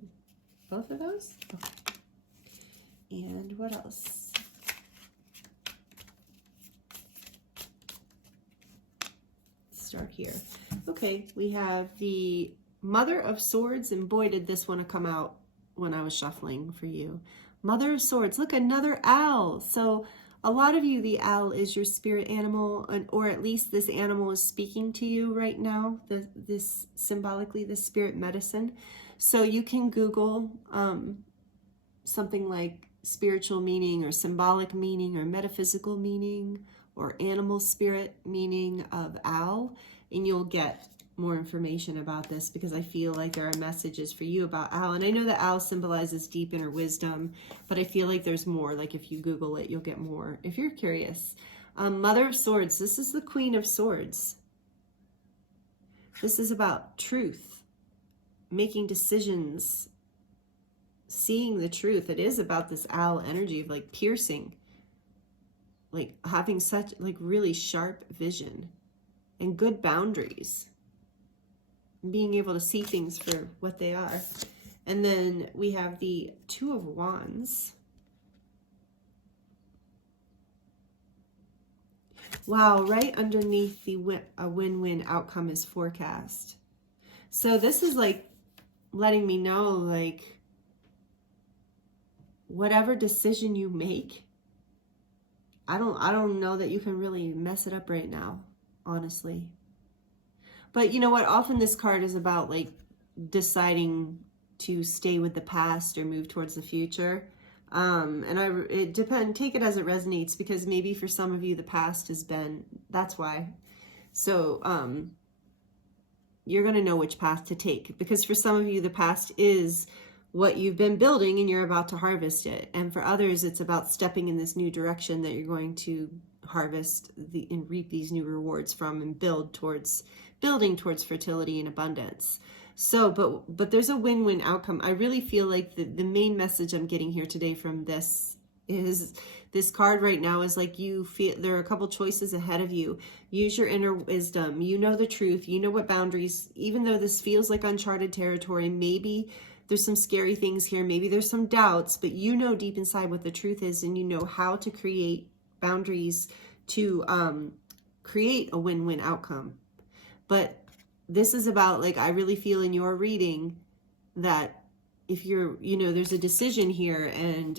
Both of those? Okay. And what else? Let's start here. Okay, we have the Mother of Swords, and boy, did this one come out when I was shuffling for you. Mother of Swords. Look, another owl. So a lot of you, the owl is your spirit animal, or at least this animal is speaking to you right now. This symbolically, the spirit medicine. So you can Google something like spiritual meaning or symbolic meaning or metaphysical meaning or animal spirit meaning of owl, and you'll get more information about this, because I feel like there are messages for you about owl. And I know that owl symbolizes deep inner wisdom, but I feel like there's more. Like if you Google it, you'll get more if you're curious. Mother of Swords. This is the Queen of Swords. This is about truth, making decisions, seeing the truth. It is about this owl energy of like piercing, like having such like really sharp vision and good boundaries, being able to see things for what they are. And then we have the Two of Wands. Wow, right underneath the a win-win outcome is forecast. So this is like letting me know, like, whatever decision you make, I don't know that you can really mess it up right now, honestly. But you know what? Often this card is about like deciding to stay with the past or move towards the future. It depends, take it as it resonates, because maybe for some of you the past has been, that's why. So you're going to know which path to take, because for some of you the past is what you've been building and you're about to harvest it. And for others, it's about stepping in this new direction that you're going to harvest and reap these new rewards from, and building towards fertility and abundance. So, but there's a win-win outcome. I really feel like the main message I'm getting here today from this is, this card right now is like, you feel there are a couple choices ahead of you. Use your inner wisdom. You know the truth. You know what boundaries, even though this feels like uncharted territory, maybe there's some scary things here. Maybe there's some doubts, but you know deep inside what the truth is, and you know how to create boundaries to create a win-win outcome. But this is about, like, I really feel in your reading that if you're, you know, there's a decision here and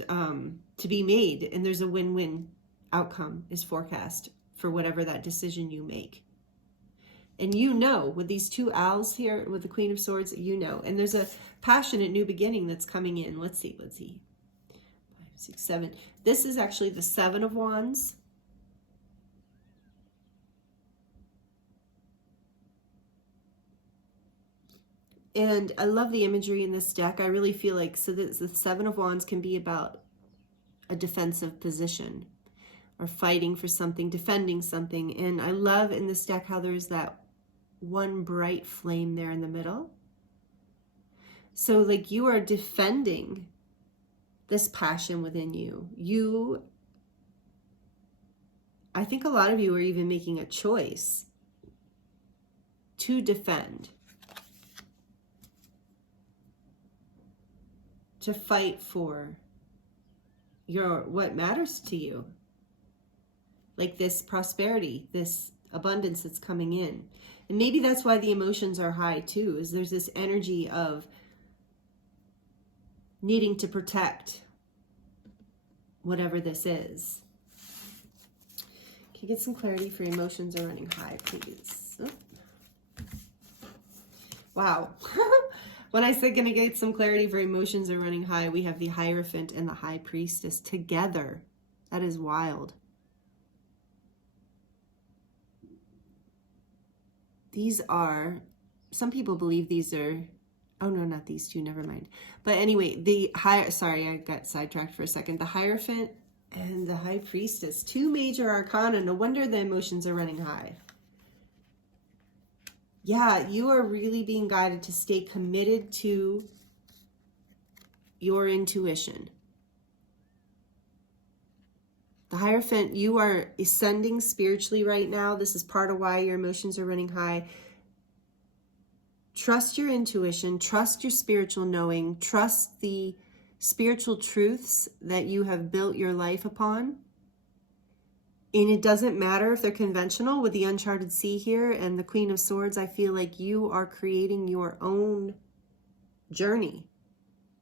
to be made, and there's a win-win outcome is forecast for whatever that decision you make. And you know, with these two owls here, with the Queen of Swords, you know, and there's a passionate new beginning that's coming in. Let's see. 5, 6, 7. This is actually the Seven of Wands. And I love the imagery in this deck. I really feel like, so the Seven of Wands can be about a defensive position or fighting for something, defending something. And I love in this deck how there's that one bright flame there in the middle. So like you are defending this passion within you. I think a lot of you are even making a choice to defend, to fight for what matters to you, like this prosperity, this abundance that's coming in. And maybe that's why the emotions are high too, is there's this energy of needing to protect whatever this is. Can you get some clarity for emotions are running high, please? Oh. Wow. When I said gonna get some clarity for emotions are running high, we have the Hierophant and the High Priestess together. That is wild. These are, some people believe these are, oh no, not these two, never mind. But anyway, sorry, I got sidetracked for a second. The Hierophant and the High Priestess, two major arcana. No wonder the emotions are running high. Yeah, you are really being guided to stay committed to your intuition. The Hierophant, you are ascending spiritually right now. This is part of why your emotions are running high. Trust your intuition, trust your spiritual knowing, trust the spiritual truths that you have built your life upon. And it doesn't matter if they're conventional. With the Uncharted Sea here and the Queen of Swords, I feel like you are creating your own journey,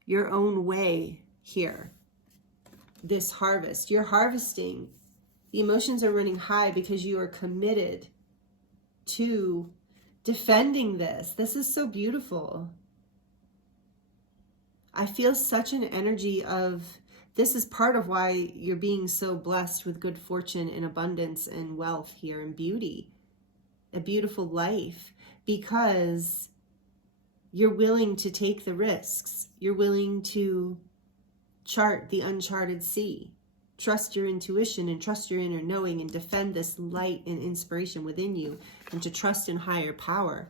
your own way here. This harvest, you're harvesting. The emotions are running high because you are committed to defending this. This is so beautiful. I feel such an energy of, this is part of why you're being so blessed with good fortune and abundance and wealth here and beauty, a beautiful life, because you're willing to take the risks. You're willing to chart the uncharted sea. Trust your intuition and trust your inner knowing and defend this light and inspiration within you, and to trust in higher power.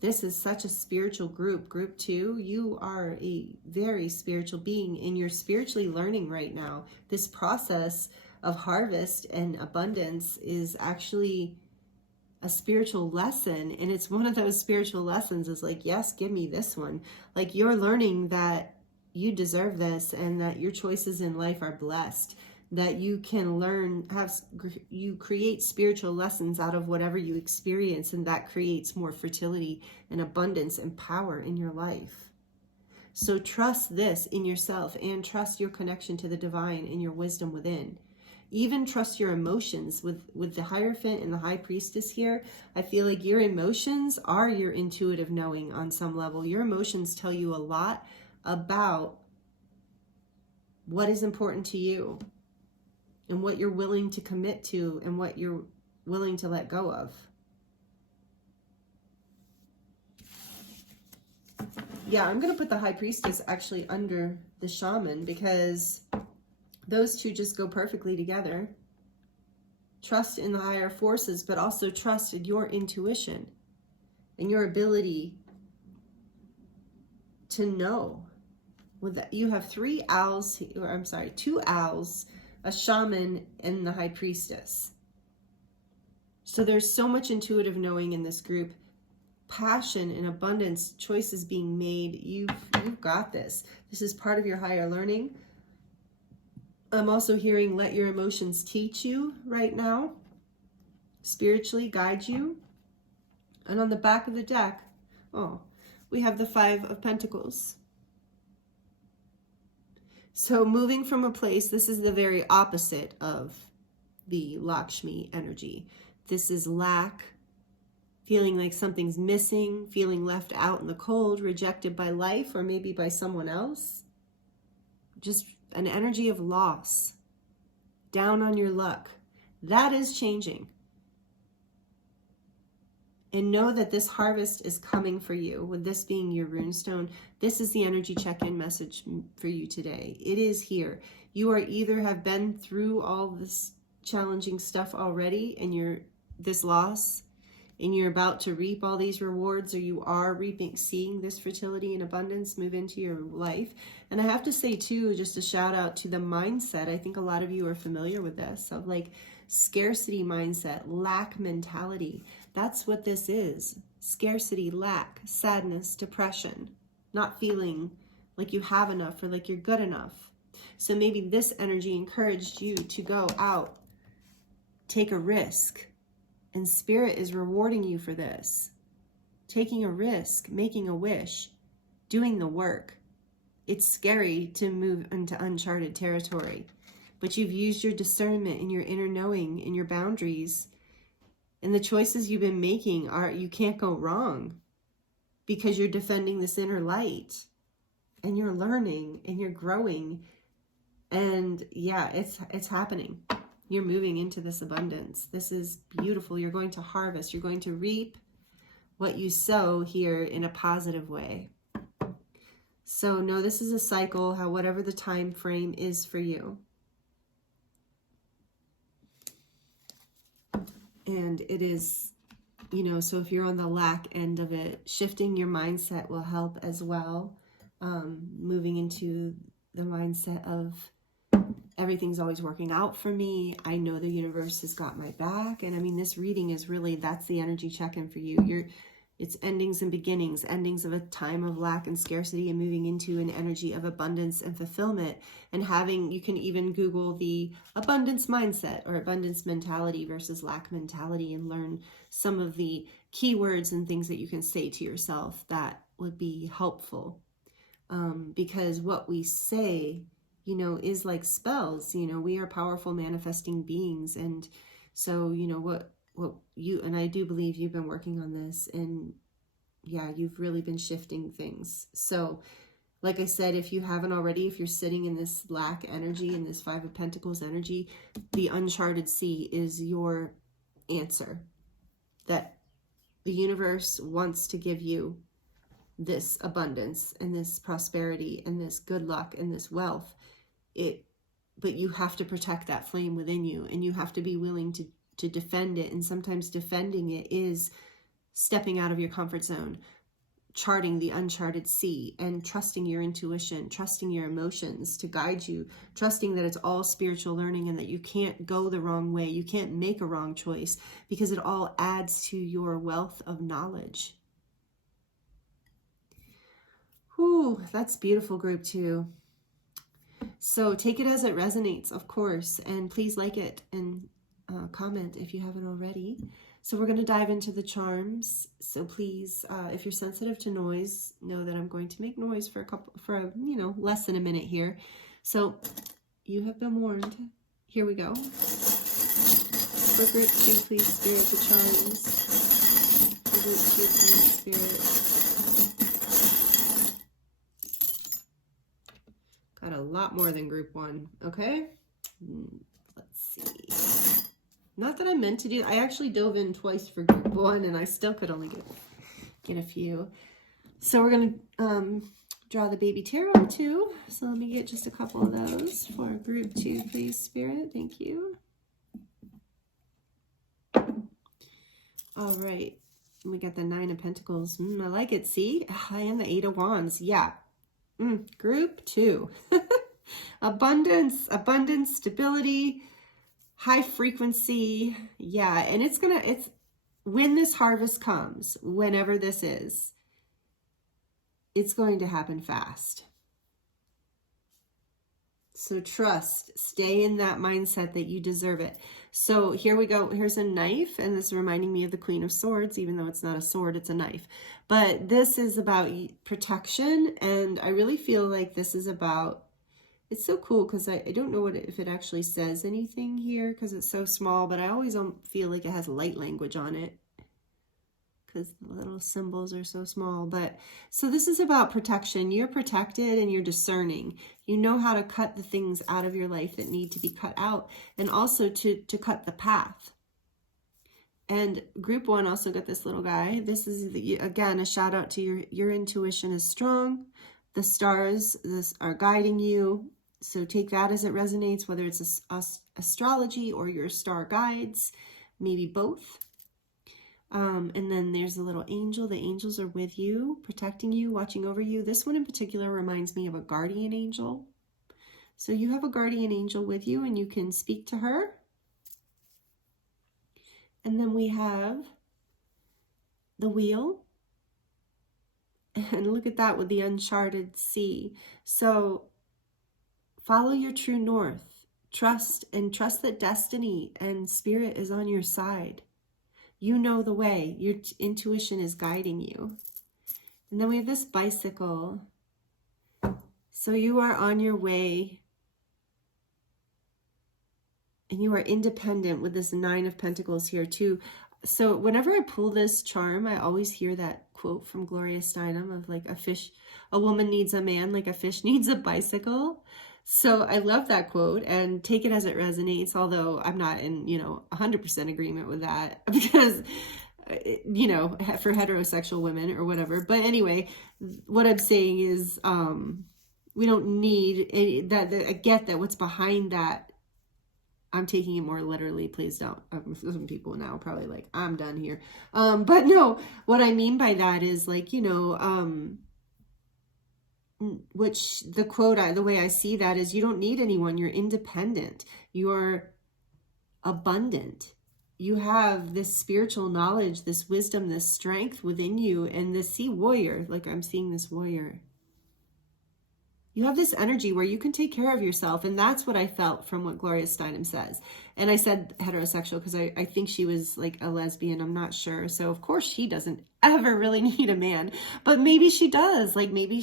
This is such a spiritual group. Group 2, you are a very spiritual being and you're spiritually learning right now. This process of harvest and abundance is actually a spiritual lesson, and it's one of those spiritual lessons is like, yes, give me this one. Like, you're learning that you deserve this and that your choices in life are blessed, that you can learn, you create spiritual lessons out of whatever you experience, and that creates more fertility and abundance and power in your life. So trust this in yourself and trust your connection to the divine and your wisdom within. Even trust your emotions. With the Hierophant and the High Priestess here, I feel like your emotions are your intuitive knowing on some level. Your emotions tell you a lot about what is important to you and what you're willing to commit to and what you're willing to let go of. Yeah, I'm going to put the High Priestess actually under the Shaman because those two just go perfectly together. Trust in the higher forces, but also trust in your intuition and your ability to know. With that, you have 2 owls, a shaman, and the High Priestess. So there's so much intuitive knowing in this group. Passion and abundance, choices being made. You've got this. This is part of your higher learning. I'm also hearing let your emotions teach you right now, spiritually guide you. And on the back of the deck, we have the 5 of Pentacles. So moving from a place, this is the very opposite of the Lakshmi energy. This is lack, feeling like something's missing, feeling left out in the cold, rejected by life or maybe by someone else. Just an energy of loss, down on your luck. That is changing. And know that this harvest is coming for you. With this being your runestone, this is the energy check-in message for you today. It is here. You are either have been through all this challenging stuff already and this loss, and you're about to reap all these rewards, or you are seeing this fertility and abundance move into your life. And I have to say too, just a shout out to the mindset. I think a lot of you are familiar with this, of like scarcity mindset, lack mentality. That's what this is. Scarcity, lack, sadness, depression, not feeling like you have enough or like you're good enough. So maybe this energy encouraged you to go out, take a risk. And Spirit is rewarding you for this. Taking a risk, making a wish, doing the work. It's scary to move into uncharted territory, but you've used your discernment and your inner knowing and your boundaries, and the choices you've been making you can't go wrong because you're defending this inner light and you're learning and you're growing. And yeah, it's happening. You're moving into this abundance. This is beautiful. You're going to harvest. You're going to reap what you sow here in a positive way. So no, this is a cycle, whatever the time frame is for you. And it is, so if you're on the lack end of it, shifting your mindset will help as well. Moving into the mindset of everything's always working out for me. I know the universe has got my back. And I mean, this reading is really, that's the energy check-in for you. It's endings and beginnings, endings of a time of lack and scarcity and moving into an energy of abundance and fulfillment. And you can even Google the abundance mindset or abundance mentality versus lack mentality and learn some of the keywords and things that you can say to yourself that would be helpful. Because what we say, is like spells. We are powerful manifesting beings. And so, what you, and I do believe you've been working on this, and yeah, you've really been shifting things. So like I said, if you haven't already, if you're sitting in this lack energy, in this Five of Pentacles energy, the uncharted sea is your answer. That the universe wants to give you this abundance and this prosperity and this good luck and this wealth. But you have to protect that flame within you, and you have to be willing to defend it. And sometimes defending it is stepping out of your comfort zone, charting the uncharted sea, and trusting your intuition, trusting your emotions to guide you, trusting that it's all spiritual learning and that you can't go the wrong way. You can't make a wrong choice, because it all adds to your wealth of knowledge. Whew, that's beautiful, group 2. So take it as it resonates, of course, and please like it and comment if you haven't already. So we're going to dive into the charms. So please, if you're sensitive to noise, know that I'm going to make noise for less than a minute here. So you have been warned. Here we go. For group 2, please, Spirit, the charms. For group 2, please, Spirit. Got a lot more than group 1, okay? Let's see. Not that I meant to do, I actually dove in twice for group 1, and I still could only get a few. So we're going to draw the baby tarot too. So let me get just a couple of those for group 2, please, Spirit. Thank you. All right. We got the 9 of Pentacles. I like it. See? And the 8 of Wands. Yeah. Group 2. Abundance, stability, high frequency. Yeah. And it's when this harvest comes, whenever this is, it's going to happen fast. So trust, stay in that mindset that you deserve it. So here we go. Here's a knife, and this is reminding me of the Queen of Swords, even though it's not a sword, it's a knife. But this is about protection, and I really feel like this is about, it's so cool because I don't know if it actually says anything here because it's so small, but I always don't feel like it has light language on it, because the little symbols are so small. But so this is about protection. You're protected and you're discerning. You know how to cut the things out of your life that need to be cut out, and also to cut the path. And group 1 also got this little guy. This is, again, a shout out to your intuition is strong. The stars are guiding you. So take that as it resonates, whether it's astrology or your star guides, maybe both. And then there's a little angel. The angels are with you, protecting you, watching over you. This one in particular reminds me of a guardian angel. So you have a guardian angel with you, and you can speak to her. And then we have the wheel. And look at that with the uncharted sea. So follow your true north. Trust that destiny and spirit is on your side. You know the way. Your intuition is guiding you. And then we have this bicycle. So you are on your way. And you are independent with this 9 of Pentacles here too. So whenever I pull this charm, I always hear that quote from Gloria Steinem of like a woman needs a man like a fish needs a bicycle. So I love that quote, and take it as it resonates, although I'm not in, 100% agreement with that because, for heterosexual women or whatever. But anyway, what I'm saying is we don't need that. I get that what's behind that. I'm taking it more literally. Please don't. Some people now are probably like, I'm done here. But no, what I mean by that is like, which the quote, the way I see that is, you don't need anyone. You're independent. You're abundant. You have this spiritual knowledge, this wisdom, this strength within you. And the sea warrior, like I'm seeing this warrior, you have this energy where you can take care of yourself. And that's what I felt from what Gloria Steinem says. And I said heterosexual because I think she was like a lesbian. I'm not sure. So of course she doesn't ever really need a man, but maybe she does. Like maybe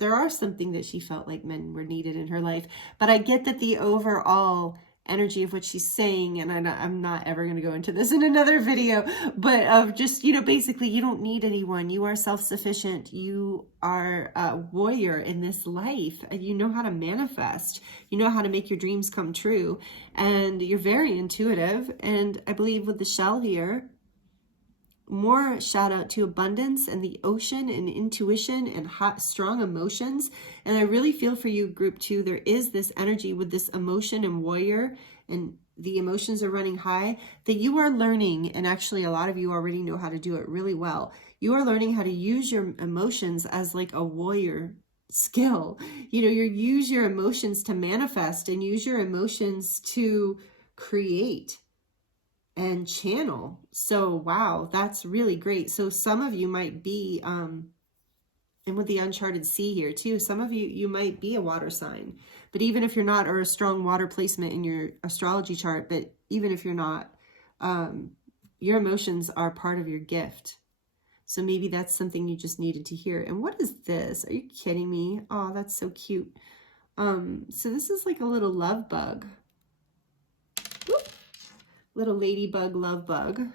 there are something that she felt like men were needed in her life. But I get that the overall energy of what she's saying, and I'm not ever going to go into this in another video, but of just, you know, basically you don't need anyone. You are self-sufficient. You are a warrior in this life, and you know how to manifest. You know how to make your dreams come true, and you're very intuitive. And I believe with the shell here, more shout out to abundance and the ocean and intuition and hot, strong emotions. And I really feel for you, group 2, there is this energy with this emotion and warrior, and the emotions are running high, that you are learning. And actually a lot of you already know how to do it really well. You are learning how to use your emotions as like a warrior skill. You know, you use your emotions to manifest and use your emotions to create and channel. So wow, that's really great. So some of you might be and with the uncharted sea here too, some of you might be a water sign. But even if you're not, or a strong water placement in your astrology chart, but even if you're not, your emotions are part of your gift. So maybe that's something you just needed to hear. And what is this? Are you kidding me? Oh, that's so cute. So this is like a little love bug. Little ladybug, love bug.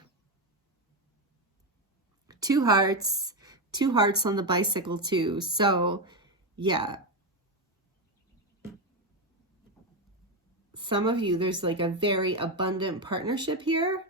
2 hearts on the bicycle too. So yeah, some of you, there's like a very abundant partnership here.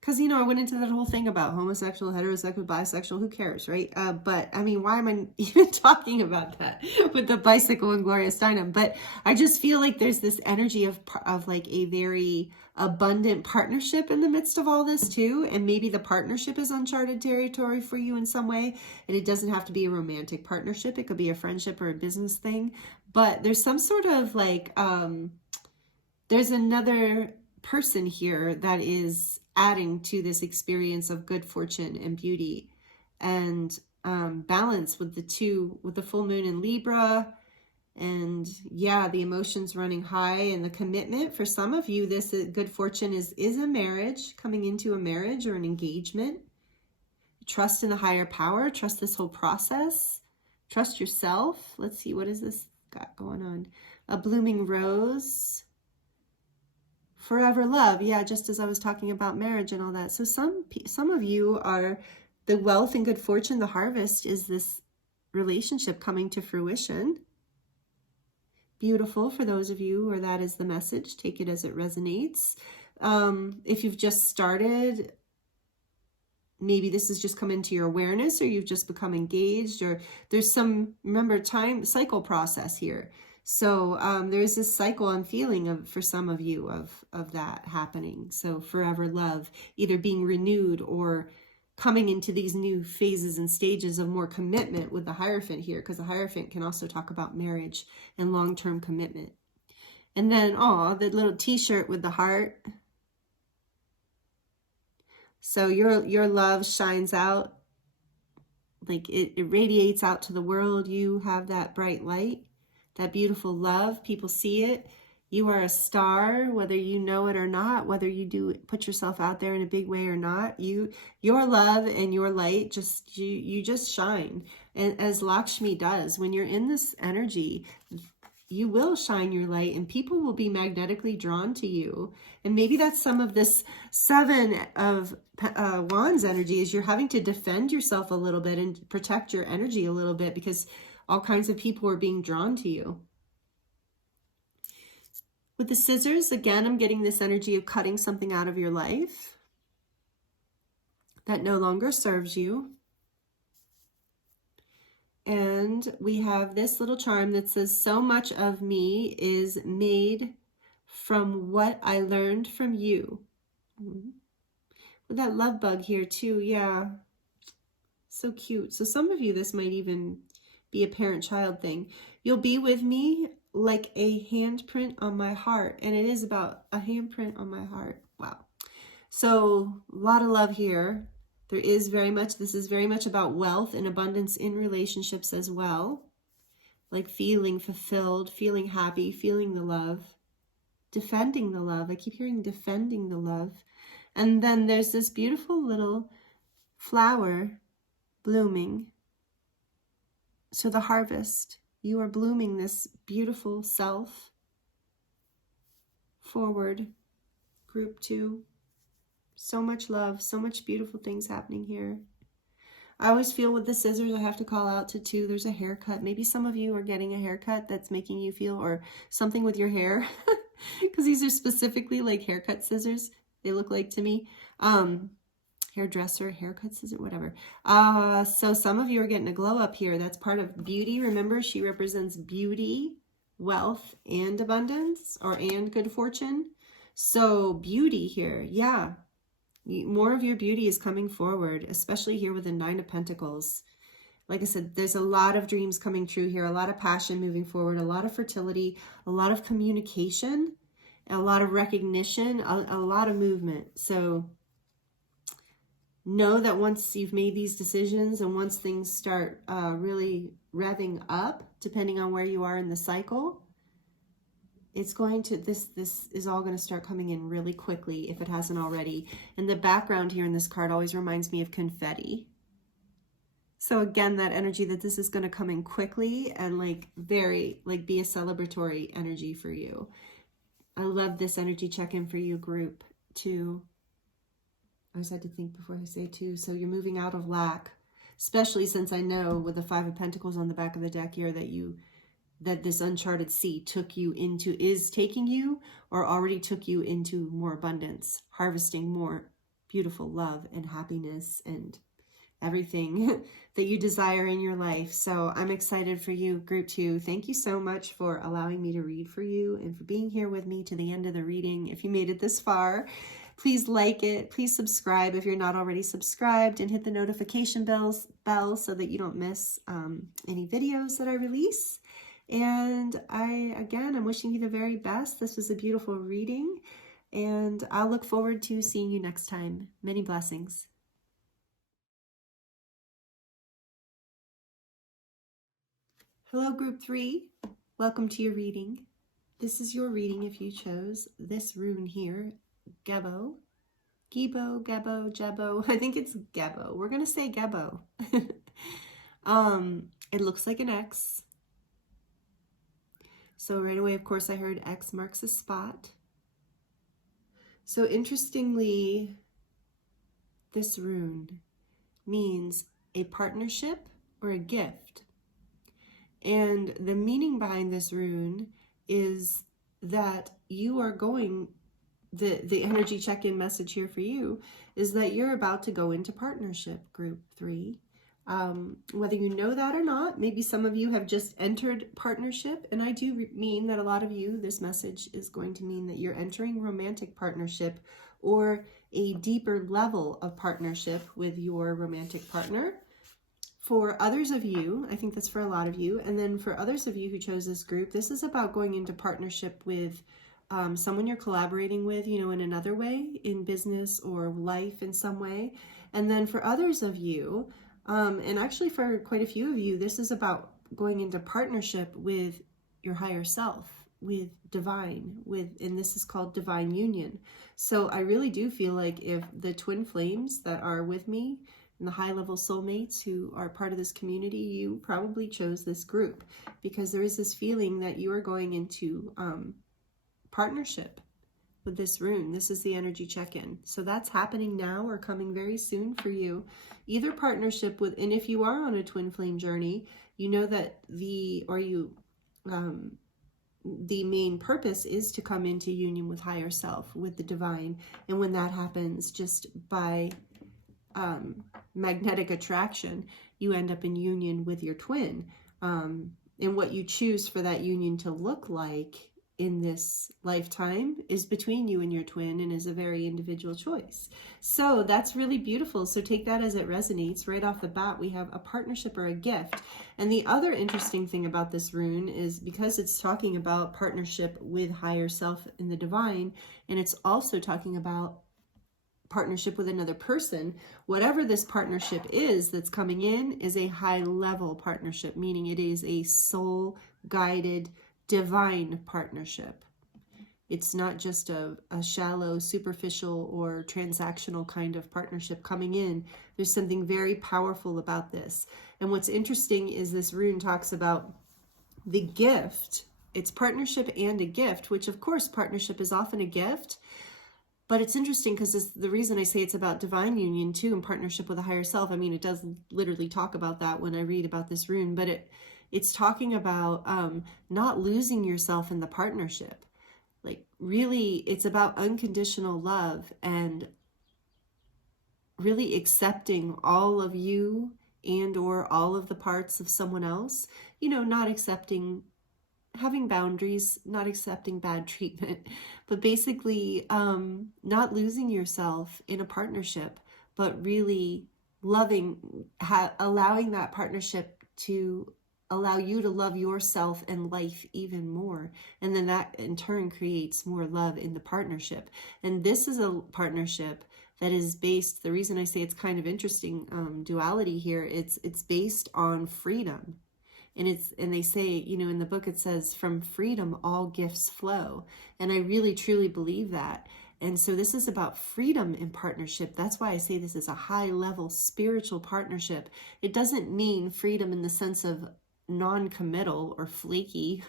Because, you know, I went into that whole thing about homosexual, heterosexual, bisexual, who cares, right? But, I mean, why am I even talking about that with the bicycle and Gloria Steinem? But I just feel like there's this energy of like a very abundant partnership in the midst of all this too. And maybe the partnership is uncharted territory for you in some way. And it doesn't have to be a romantic partnership. It could be a friendship or a business thing. But there's some sort of like, there's another person here that is adding to this experience of good fortune and beauty and balance with the full moon in Libra. And yeah, the emotions running high and the commitment. For some of you, this good fortune is a marriage, coming into a marriage or an engagement. Trust in the higher power. Trust this whole process. Trust yourself. Let's see, what is this got going on? A blooming rose. Forever love. Yeah, just as I was talking about marriage and all that. So some of you are the wealth and good fortune, the harvest is this relationship coming to fruition. Beautiful for those of you where that is the message. Take it as it resonates. If you've just started, maybe this has just come into your awareness, or you've just become engaged, or there's some, remember, time cycle process here. So there's this cycle I'm feeling for some of you of that happening. So forever love, either being renewed or coming into these new phases and stages of more commitment with the Hierophant here, because the Hierophant can also talk about marriage and long-term commitment. And then, the little t-shirt with the heart. So your love shines out, like it radiates out to the world. You have that bright light. That beautiful love, people see it. You are a star, whether you know it or not, whether you do put yourself out there in a big way or not. Your love and your light, you just shine. And as Lakshmi does, when you're in this energy, you will shine your light and people will be magnetically drawn to you. And maybe that's some of this 7 of Wands energy, is you're having to defend yourself a little bit and protect your energy a little bit, because all kinds of people are being drawn to you. With the scissors, again, I'm getting this energy of cutting something out of your life that no longer serves you. And we have this little charm that says, so much of me is made from what I learned from you. With that love bug here too, yeah. So cute. So some of you, this might even be a parent-child thing. You'll be with me like a handprint on my heart. And it is about a handprint on my heart. Wow. So a lot of love here. There is very much, this is very much about wealth and abundance in relationships as well. Like feeling fulfilled, feeling happy, feeling the love, defending the love. I keep hearing defending the love. And then there's this beautiful little flower blooming. So the harvest, you are blooming this beautiful self. Forward, group 2. So much love, so much beautiful things happening here. I always feel with the scissors, I have to call out to 2. There's a haircut. Maybe some of you are getting a haircut that's making you feel, or something with your hair. Because these are specifically like haircut scissors, they look like to me. Hairdresser, haircut scissors, whatever. So some of you are getting a glow up here. That's part of beauty. Remember, she represents beauty, wealth, and abundance, and good fortune. So beauty here, yeah. More of your beauty is coming forward, especially here with the 9 of Pentacles. Like I said, there's a lot of dreams coming true here, a lot of passion moving forward, a lot of fertility, a lot of communication, a lot of recognition, a lot of movement. So know that once you've made these decisions and once things start really revving up, depending on where you are in the cycle, it's going to, this is all going to start coming in really quickly if it hasn't already. And the background here in this card always reminds me of confetti. So again, that energy that this is going to come in quickly and like very, like be a celebratory energy for you. I love this energy check-in for you, group 2. I always had to think before I say 2. So you're moving out of lack, especially since I know with the 5 of Pentacles on the back of the deck here that this uncharted sea took you into, is taking you, or already took you into more abundance, harvesting more beautiful love and happiness and everything that you desire in your life. So I'm excited for you, group 2. Thank you so much for allowing me to read for you and for being here with me to the end of the reading. If you made it this far, please like it. Please subscribe if you're not already subscribed, and hit the notification bell so that you don't miss any videos that I release. And I'm wishing you the very best. This was a beautiful reading, and I'll look forward to seeing you next time. Many blessings. Hello, group 3. Welcome to your reading. This is your reading if you chose this rune here, Gebo. Gebo, Gebo, Jebo. I think it's Gebo. We're going to say Gebo. It looks like an X. So right away, of course, I heard X marks a spot. So interestingly, this rune means a partnership or a gift. And the meaning behind this rune is that you are going, the energy check-in message here for you is that you're about to go into partnership, group 3. Whether you know that or not, maybe some of you have just entered partnership, and I do mean that a lot of you, this message is going to mean that you're entering romantic partnership or a deeper level of partnership with your romantic partner. For others of you, I think that's for a lot of you, and then for others of you who chose this group, this is about going into partnership with someone you're collaborating with, you know, in another way, in business or life in some way. And then for others of you, and actually for quite a few of you, this is about going into partnership with your higher self, with divine, and this is called divine union. So I really do feel like if the twin flames that are with me and the high level soulmates who are part of this community, you probably chose this group because there is this feeling that you are going into partnership with this rune. This is the energy check-in. So that's happening now or coming very soon for you. Either partnership with, and if you are on a twin flame journey, you know that the main purpose is to come into union with higher self, with the divine. And when that happens, just by magnetic attraction, you end up in union with your twin. And what you choose for that union to look like in this lifetime is between you and your twin and is a very individual choice. So that's really beautiful. So take that as it resonates. Right off the bat, we have a partnership or a gift. And the other interesting thing about this rune is because it's talking about partnership with higher self in the divine, and it's also talking about partnership with another person, whatever this partnership is that's coming in is a high level partnership, meaning it is a soul guided divine partnership. It's not just a shallow, superficial, or transactional kind of partnership coming in. There's something very powerful about this. And what's interesting is this rune talks about the gift. It's partnership and a gift, which of course partnership is often a gift. But it's interesting because the reason I say it's about divine union too and partnership with a higher self. I mean, it does literally talk about that when I read about this rune, but it's talking about not losing yourself in the partnership. Like really, it's about unconditional love and really accepting all of you and or all of the parts of someone else. You know, not accepting, having boundaries, not accepting bad treatment, but basically not losing yourself in a partnership, but really loving, allowing that partnership to allow you to love yourself and life even more. And then that in turn creates more love in the partnership. And this is a partnership that is based, the reason I say it's kind of interesting duality here, it's based on freedom. And they say, you know, in the book it says, from freedom all gifts flow. And I really truly believe that. And so this is about freedom in partnership. That's why I say this is a high level spiritual partnership. It doesn't mean freedom in the sense of non-committal or flaky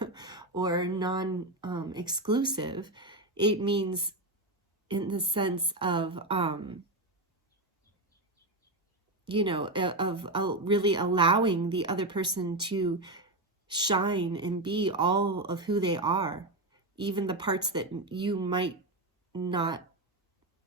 or non-exclusive. It means in the sense of you know, of really allowing the other person to shine and be all of who they are, even the parts that you might not,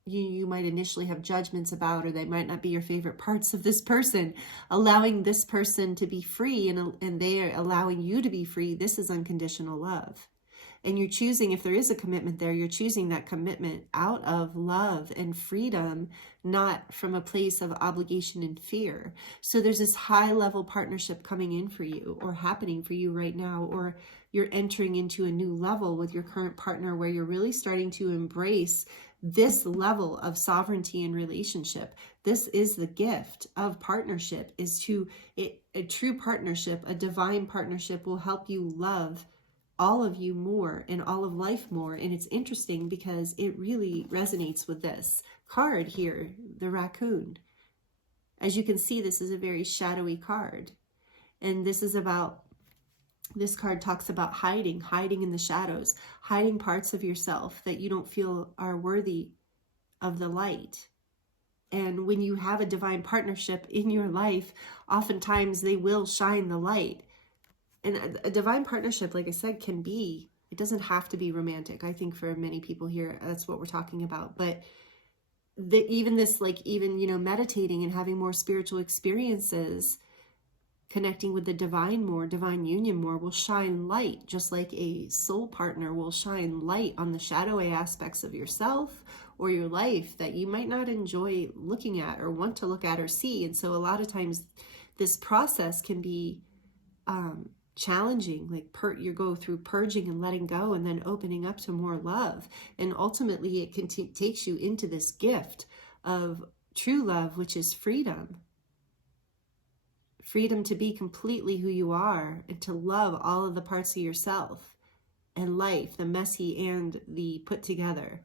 you might initially have judgments about, or they might not be your favorite parts of this person. Allowing this person to be free and they are allowing you to be free. This is unconditional love. And you're choosing, if there is a commitment there, you're choosing that commitment out of love and freedom, not from a place of obligation and fear. So there's this high level partnership coming in for you or happening for you right now, or you're entering into a new level with your current partner where you're really starting to embrace this level of sovereignty in relationship. This is the gift of partnership, is to a true partnership, a divine partnership will help you love all of you more and all of life more. And it's interesting because it really resonates with this card here, the raccoon. As you can see, this is a very shadowy card. And this card talks about hiding in the shadows, hiding parts of yourself that you don't feel are worthy of the light. And when you have a divine partnership in your life, oftentimes they will shine the light. And a divine partnership, like I said, can be, it doesn't have to be romantic. I think for many people here, that's what we're talking about. But even meditating and having more spiritual experiences, connecting with the divine more, divine union more, will shine light, just like a soul partner will shine light on the shadowy aspects of yourself or your life that you might not enjoy looking at or want to look at or see. And so a lot of times this process can be challenging, like you go through purging and letting go and then opening up to more love. And ultimately it takes you into this gift of true love, which is freedom. Freedom to be completely who you are and to love all of the parts of yourself and life, the messy and the put together.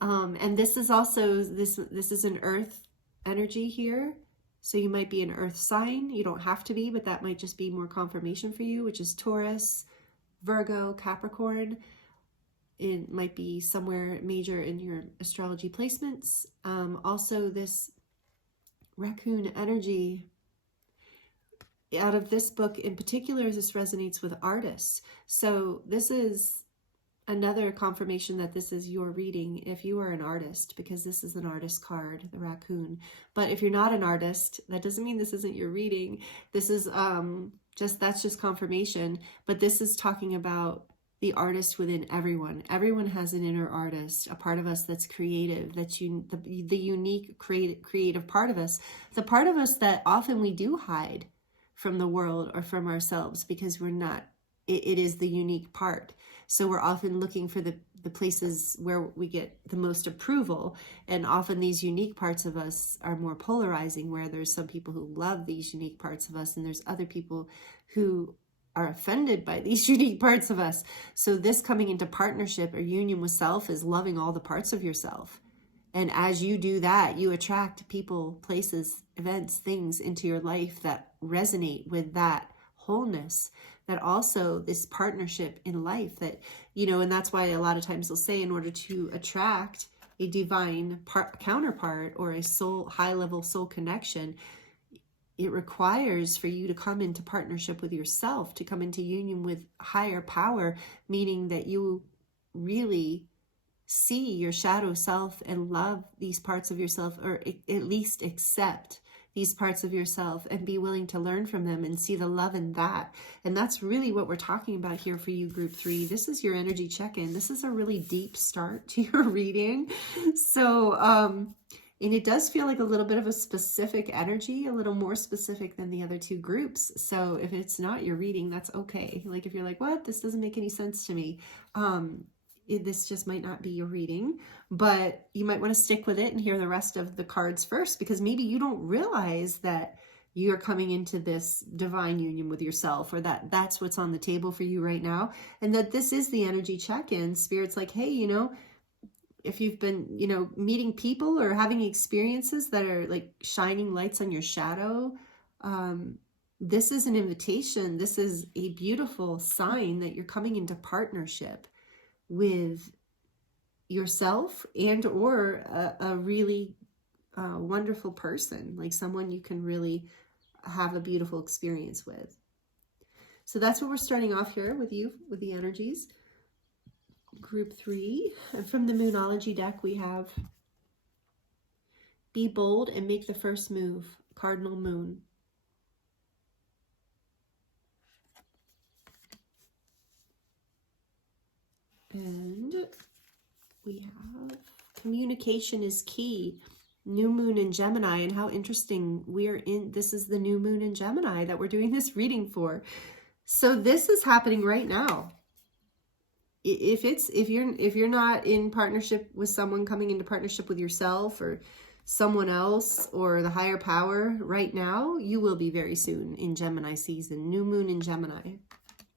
And this is also, this is an earth energy here. So you might be an earth sign. You don't have to be, but that might just be more confirmation for you, which is Taurus, Virgo, Capricorn. It might be somewhere major in your astrology placements. Also this raccoon energy, out of this book in particular, this resonates with artists. So this is another confirmation that this is your reading if you are an artist, because this is an artist card, the raccoon. But if you're not an artist, that doesn't mean this isn't your reading. This is that's just confirmation. But this is talking about the artist within everyone. Everyone has an inner artist, a part of us that's creative, that's the unique creative part of us, the part of us that often we do hide from the world or from ourselves because we're not, it is the unique part. So we're often looking for the places where we get the most approval. And often these unique parts of us are more polarizing, where there's some people who love these unique parts of us and there's other people who are offended by these unique parts of us. So this coming into partnership or union with self is loving all the parts of yourself. And as you do that, you attract people, places, events, things into your life that resonate with that wholeness, that also this partnership in life that, you know, and that's why a lot of times they'll say in order to attract a divine counterpart or a soul, high level soul connection, it requires for you to come into partnership with yourself, to come into union with higher power, meaning that you really see your shadow self and love these parts of yourself, or at least accept these parts of yourself and be willing to learn from them and see the love in that. And that's really what we're talking about here for you, group 3. This is your energy check-in. This is a really deep start to your reading. So, and it does feel like a little bit of a specific energy, a little more specific than the other 2 groups. So if it's not your reading, that's okay. Like if you're like, what? This doesn't make any sense to me. This just might not be your reading, but you might want to stick with it and hear the rest of the cards first, because maybe you don't realize that you're coming into this divine union with yourself, or that that's what's on the table for you right now. And that this is the energy check-in. Spirit's like, hey, you know, if you've been, you know, meeting people or having experiences that are like shining lights on your shadow, this is an invitation. This is a beautiful sign that you're coming into partnership with yourself and or a really wonderful person, like someone you can really have a beautiful experience with. So that's what we're starting off here with you, with the energies. Group 3. And from the Moonology deck, we have Be Bold and Make the First Move, Cardinal Moon. And we have Communication is Key, New Moon in Gemini. And how interesting, this is the new moon in Gemini that we're doing this reading for. So this is happening right now. If you're not in partnership with someone, coming into partnership with yourself or someone else or the higher power right now, you will be very soon in Gemini season, new moon in Gemini.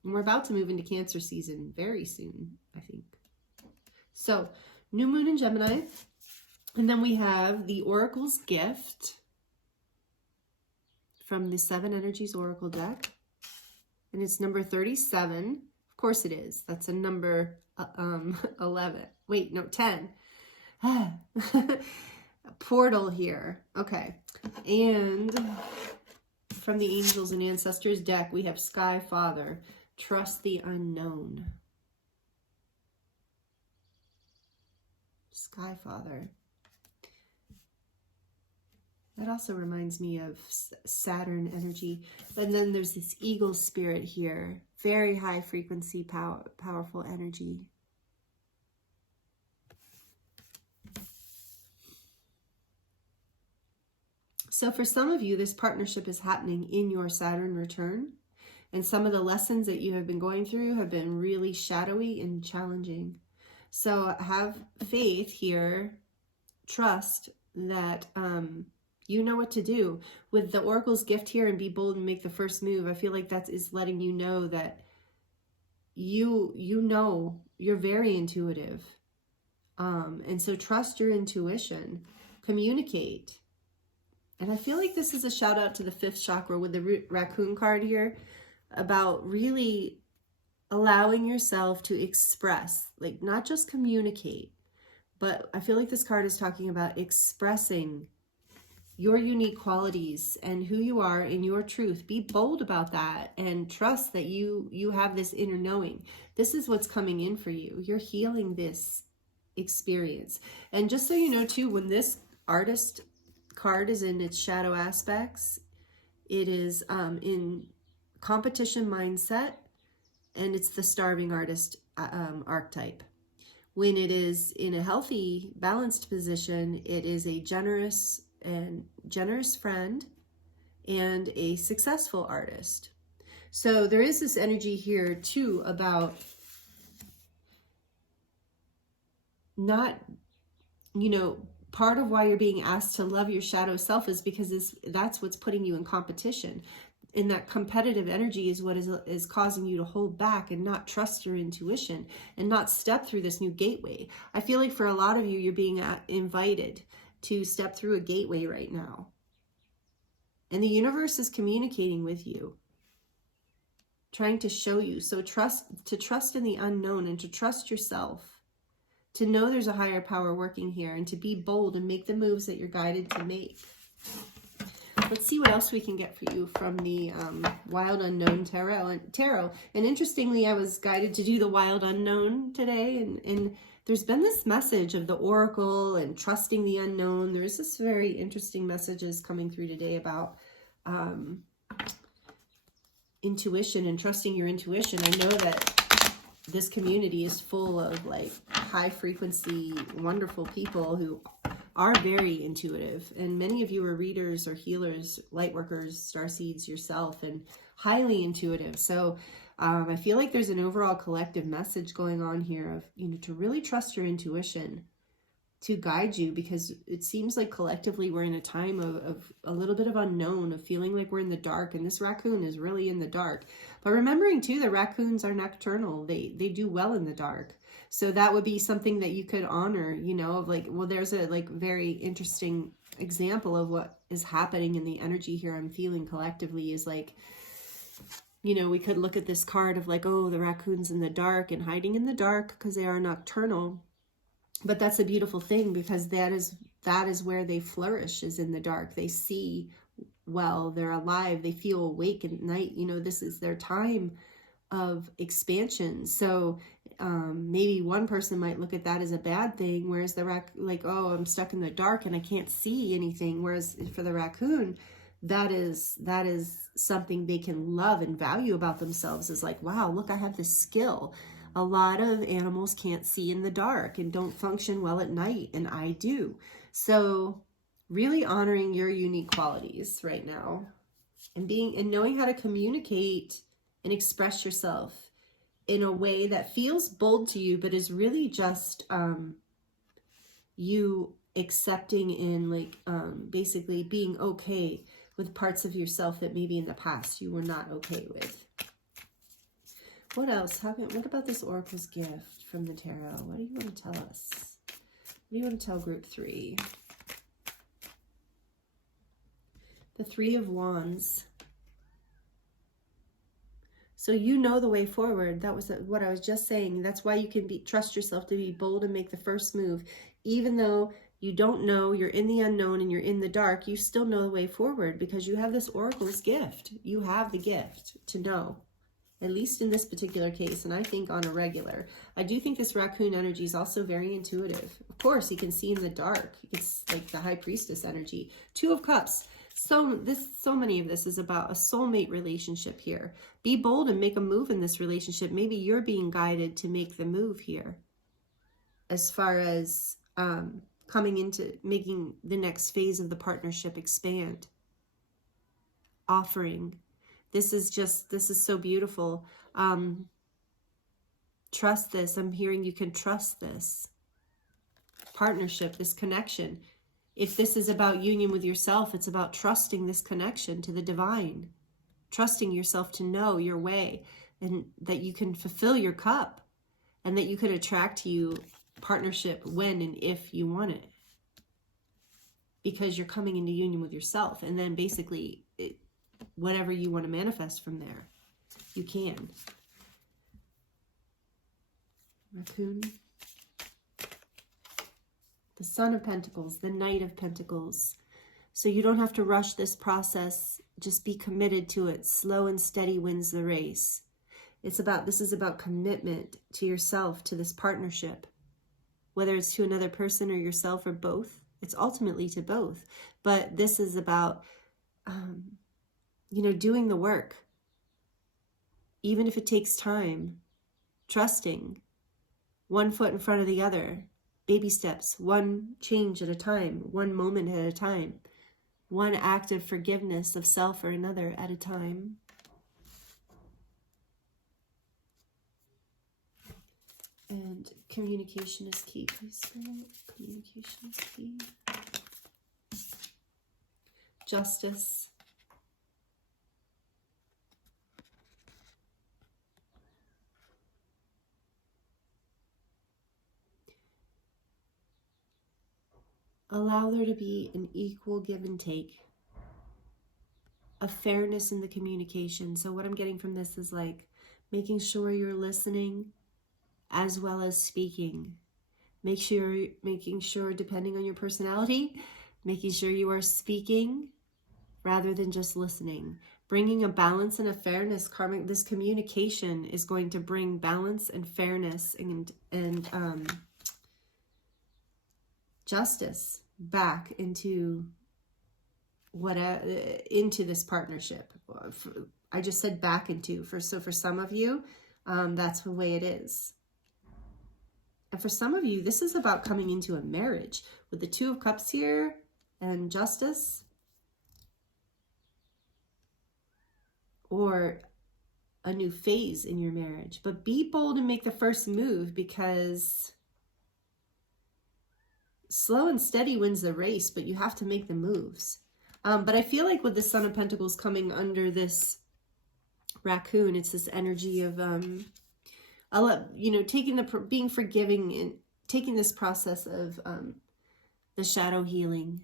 And we're about to move into Cancer season very soon, I think. So, new moon in Gemini. And then we have the Oracle's Gift from the 7 Energies Oracle deck. And it's number 37. Of course it is. That's a number 11. Wait, no, 10. Portal here. Okay. And from the Angels and Ancestors deck, we have Sky Father. Trust the unknown. Sky Father. That also reminds me of Saturn energy. And then there's this eagle spirit here. Very high frequency, powerful energy. So for some of you, this partnership is happening in your Saturn return. And some of the lessons that you have been going through have been really shadowy and challenging. So have faith here, trust that you know what to do. With the Oracle's Gift here and Be Bold and Make the First Move, I feel like that is letting you know that you know, you're very intuitive. And so trust your intuition, communicate. And I feel like this is a shout out to the 5th chakra with the Raccoon card here, about really allowing yourself to express, like not just communicate, but I feel like this card is talking about expressing your unique qualities and who you are in your truth. Be bold about that and trust that you have this inner knowing. This is what's coming in for you. You're healing this experience. And just so you know too, when this artist card is in its shadow aspects, it is in competition mindset, and it's the starving artist archetype. When it is in a healthy, balanced position, it is a generous friend and a successful artist. So there is this energy here too about not, part of why you're being asked to love your shadow self is because that's what's putting you in competition. And that competitive energy is what is causing you to hold back and not trust your intuition and not step through this new gateway. I feel like for a lot of you, you're being invited to step through a gateway right now. And the universe is communicating with you, trying to show you. So trust in the unknown and to trust yourself, to know there's a higher power working here, and to be bold and make the moves that you're guided to make. Let's see what else we can get for you from the Wild Unknown Tarot. And interestingly, I was guided to do the Wild Unknown today, and there's been this message of the Oracle and trusting the unknown. There's this very interesting messages coming through today about intuition and trusting your intuition. I know that this community is full of like high frequency, wonderful people who are very intuitive, and many of you are readers or healers, light workers, starseeds yourself, and highly intuitive. So I feel like there's an overall collective message going on here of, to really trust your intuition to guide you, because it seems like collectively we're in a time of a little bit of unknown, of feeling like we're in the dark, and this raccoon is really in the dark. But remembering too that raccoons are nocturnal, they do well in the dark. So that would be something that you could honor, of like, well, there's a like very interesting example of what is happening in the energy here I'm feeling collectively is like, we could look at this card of like, oh, the raccoon's in the dark and hiding in the dark because they are nocturnal. But that's a beautiful thing, because that is where they flourish, is in the dark. They see well, they're alive, they feel awake at night. This is their time of expansion. So maybe one person might look at that as a bad thing, whereas the like, oh, I'm stuck in the dark and I can't see anything. Whereas for the raccoon, that is something they can love and value about themselves, is like, wow, look, I have this skill. A lot of animals can't see in the dark and don't function well at night, and I do. So really honoring your unique qualities right now, and knowing how to communicate and express yourself in a way that feels bold to you, but is really just you accepting and like basically being okay with parts of yourself that maybe in the past you were not okay with. What else? What about this Oracle's gift from the Tarot? What do you want to tell us? What do you want to tell group 3? The 3 of Wands. So you know the way forward. That was what I was just saying. That's why you can trust yourself to be bold and make the first move. Even though you don't know, you're in the unknown and you're in the dark, you still know the way forward, because you have this Oracle's gift. You have the gift to know. At least in this particular case, and I think on a regular. I do think this raccoon energy is also very intuitive. Of course, he can see in the dark. It's like the High Priestess energy. 2 of Cups. So many of this is about a soulmate relationship here. Be bold and make a move in this relationship. Maybe you're being guided to make the move here, as far as coming into making the next phase of the partnership expand. Offering. This is so beautiful. Trust this. I'm hearing you can trust this partnership, this connection. If this is about union with yourself, it's about trusting this connection to the divine, trusting yourself to know your way, and that you can fulfill your cup, and that you could attract to you partnership when and if you want it, because you're coming into union with yourself. And then basically whatever you want to manifest from there, you can. Raccoon. The Son of Pentacles, the Knight of Pentacles. So you don't have to rush this process. Just be committed to it. Slow and steady wins the race. This is about commitment to yourself, to this partnership. Whether it's to another person or yourself or both. It's ultimately to both. But this is about doing the work, even if it takes time, trusting one foot in front of the other, baby steps, one change at a time, one moment at a time, one act of forgiveness of self or another at a time. And communication is key, please, Spirit. Communication is key. Justice. Allow there to be an equal give and take. A fairness in the communication. So what I'm getting from this is like making sure you're listening as well as speaking. Making sure, depending on your personality, making sure you are speaking rather than just listening. Bringing a balance and a fairness. Karmic, this communication is going to bring balance and fairness and justice back into into this partnership. I just said back into. So for some of you, that's the way it is. And for some of you, this is about coming into a marriage with the Two of Cups here and justice, or a new phase in your marriage. But be bold and make the first move, because slow and steady wins the race, but you have to make the moves. But I feel like with the Son of Pentacles coming under this Raccoon, it's this energy of, being forgiving and taking this process of the shadow healing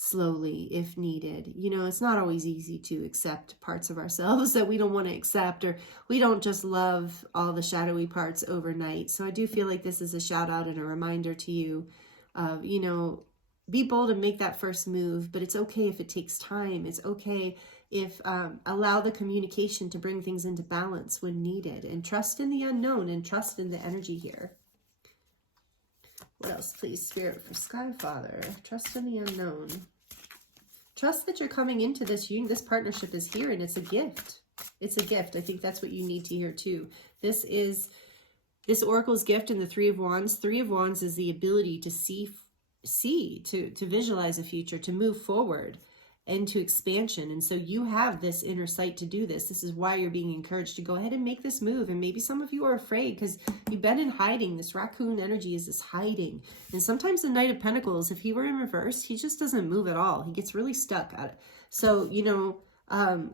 slowly if needed. It's not always easy to accept parts of ourselves that we don't want to accept, or we don't just love all the shadowy parts overnight. So I do feel like this is a shout out and a reminder to you of, be bold and make that first move, but it's okay if it takes time. It's okay if allow the communication to bring things into balance when needed, and trust in the unknown and trust in the energy here. What else, please, Spirit, for Sky Father? Trust in the unknown. Trust that you're coming into this union. This partnership is here, and it's a gift. It's a gift. I think that's what you need to hear too. This Oracle's gift in the Three of Wands. Three of Wands is the ability to see, to visualize a future, to move forward, and to expansion. And so you have this inner sight to do this. This is why you're being encouraged to go ahead and make this move. And maybe some of you are afraid because you've been in hiding. This Raccoon energy is this hiding. And sometimes the Knight of Pentacles, if he were in reverse, he just doesn't move at all. He gets really stuck at it. So,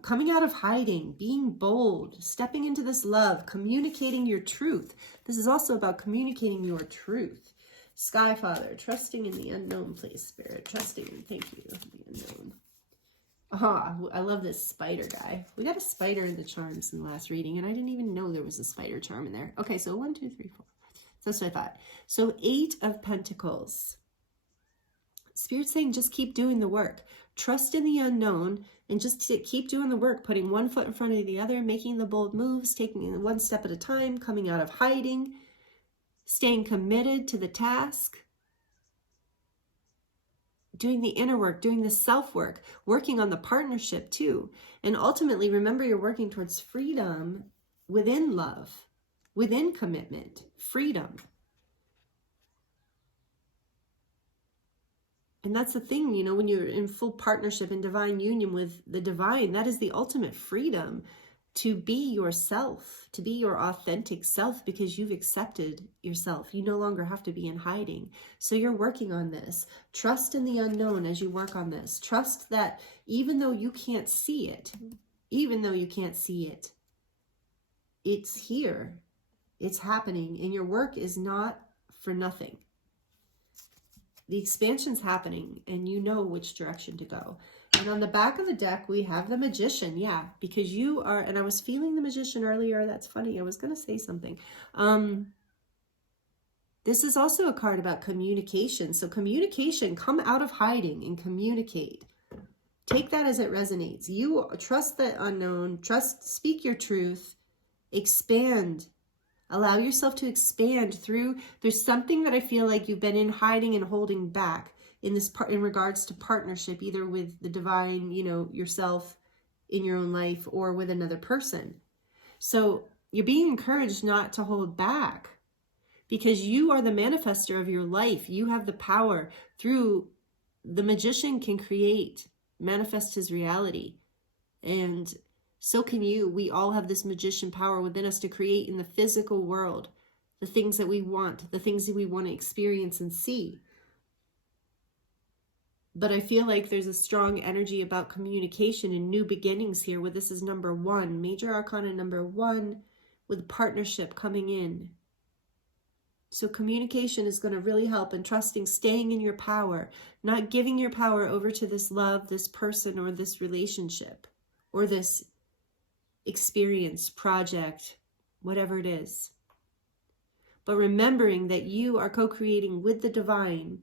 coming out of hiding, being bold, stepping into this love, communicating your truth. This is also about communicating your truth. Sky Father, trusting in the unknown, please, Spirit. Trusting, thank you, the unknown. Oh, I love this spider guy. We got a spider in the charms in the last reading, and I didn't even know there was a spider charm in there. Okay, so 1, 2, 3, 4. That's what I thought. So 8 of Pentacles. Spirit's saying just keep doing the work. Trust in the unknown and just keep doing the work, putting one foot in front of the other, making the bold moves, taking it one step at a time, coming out of hiding, staying committed to the task, doing the inner work, doing the self-work, working on the partnership too. And ultimately, remember, you're working towards freedom within love, within commitment, freedom. And that's the thing, when you're in full partnership and divine union with the divine, that is the ultimate freedom, to be yourself, to be your authentic self, because you've accepted yourself. You no longer have to be in hiding. So you're working on this. Trust in the unknown as you work on this. Trust that even though you can't see it, it's here, it's happening, and your work is not for nothing. The expansion's happening, and you know which direction to go. And on the back of the deck, we have the Magician. Yeah, because you are, and I was feeling the Magician earlier. That's funny. I was going to say something. This is also a card about communication. So communication, come out of hiding and communicate. Take that as it resonates. You trust the unknown, speak your truth, expand. Allow yourself to expand through. There's something that I feel like you've been in hiding and holding back in regards to partnership, either with the divine, yourself in your own life, or with another person. So you're being encouraged not to hold back. because you are the manifester of your life. You have the power. Through the magician can create, manifest his reality. And so can you. We all have this magician power within us to create in the physical world the things that we want, the things that we want to experience and see. But I feel like there's a strong energy about communication and new beginnings here, where this is number 1, major arcana number 1, with partnership coming in. So communication is going to really help, and trusting, staying in your power, not giving your power over to this love, this person, or this relationship, or this experience, project, whatever it is. But remembering that you are co-creating with the divine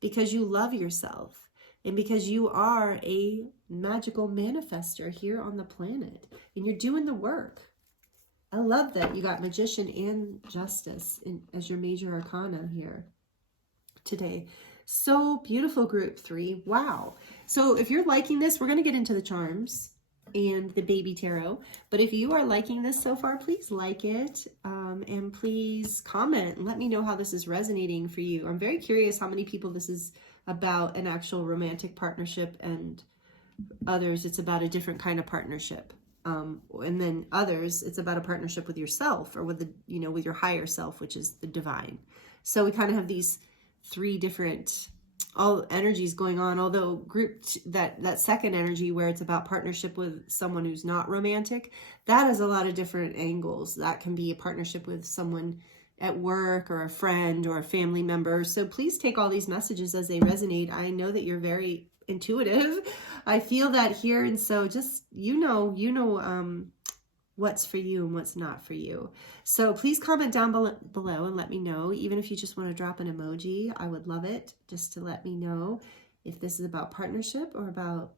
because you love yourself and because you are a magical manifester here on the planet, and you're doing the work. I love that you got Magician and Justice as your major arcana here today. So beautiful, group 3. Wow. So if you're liking this, we're going to get into the charms and the baby tarot. But if you are liking this so far, please like it, and please comment and let me know how this is resonating for you. I'm very curious how many people this is about an actual romantic partnership, and others it's about a different kind of partnership. And then others, it's about a partnership with yourself, or with the, with your higher self, which is the divine. So we kind of have these 3 different all energies going on. Although that second energy, where it's about partnership with someone who's not romantic, that has a lot of different angles. That can be a partnership with someone at work, or a friend, or a family member. So please take all these messages as they resonate. I know that you're very intuitive. I feel that here. And so just, what's for you and what's not for you. So please comment down below and let me know. Even if you just want to drop an emoji, I would love it, just to let me know if this is about partnership or about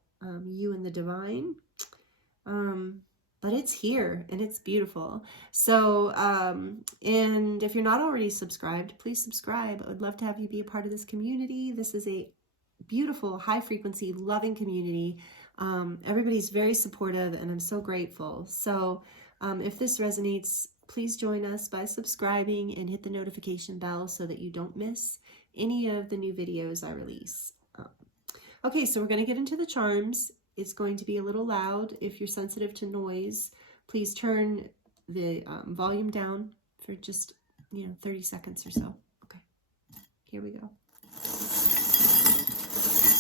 you and the divine. But it's here and it's beautiful. So, and if you're not already subscribed, please subscribe. I would love to have you be a part of this community. This is a beautiful, high frequency, loving community. Everybody's very supportive, and I'm so grateful. So if this resonates, please join us by subscribing and hit the notification bell so that you don't miss any of the new videos I release. Okay, so we're going to get into the charms. It's going to be a little loud. If you're sensitive to noise, please turn the volume down for just 30 seconds or so. Okay, here we go.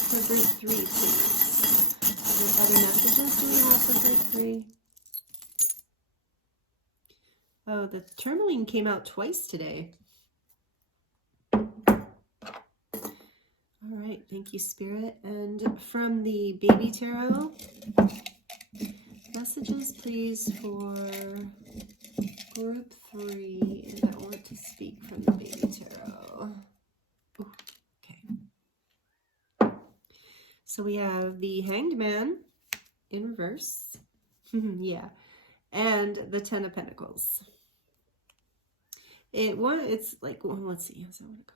For group 3, please. What other messages do we have for group 3? Oh, the tourmaline came out twice today. All right, thank you, Spirit. And from the baby tarot, messages, please, for group 3 that want to speak from the baby tarot. Ooh, okay. So we have the Hanged Man in reverse. Yeah. And the 10 of Pentacles. It's like, well, let's see. How's that one go?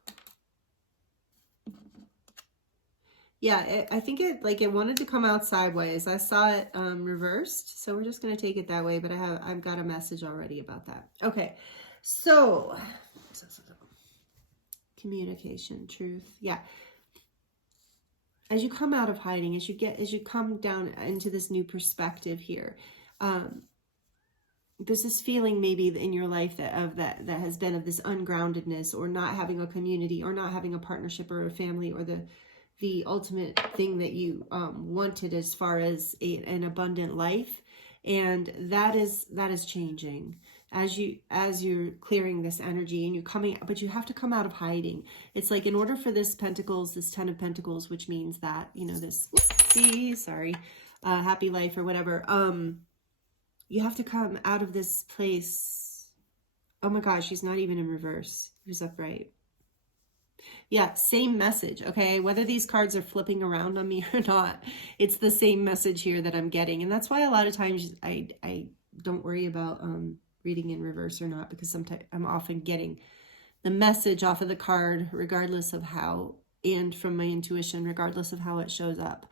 Yeah, I think it wanted to come out sideways. I saw it reversed, so we're just going to take it that way, but I've got a message already about that. Okay, so communication, truth. Yeah. As you come out of hiding, as you come down into this new perspective here, there's this feeling maybe in your life that has been of this ungroundedness, or not having a community, or not having a partnership or a family, or the ultimate thing that you wanted as far as an abundant life. And that is changing as you're clearing this energy, and you're coming, but you have to come out of hiding. It's like, in order for this 10 of Pentacles, which means that, this, happy life or whatever, you have to come out of this place. Oh my gosh, she's not even in reverse. Who's upright? Yeah, same message, okay? Whether these cards are flipping around on me or not, it's the same message here that I'm getting. And that's why a lot of times I don't worry about reading in reverse or not, because sometimes I'm often getting the message off of the card, regardless of how, and from my intuition, regardless of how it shows up.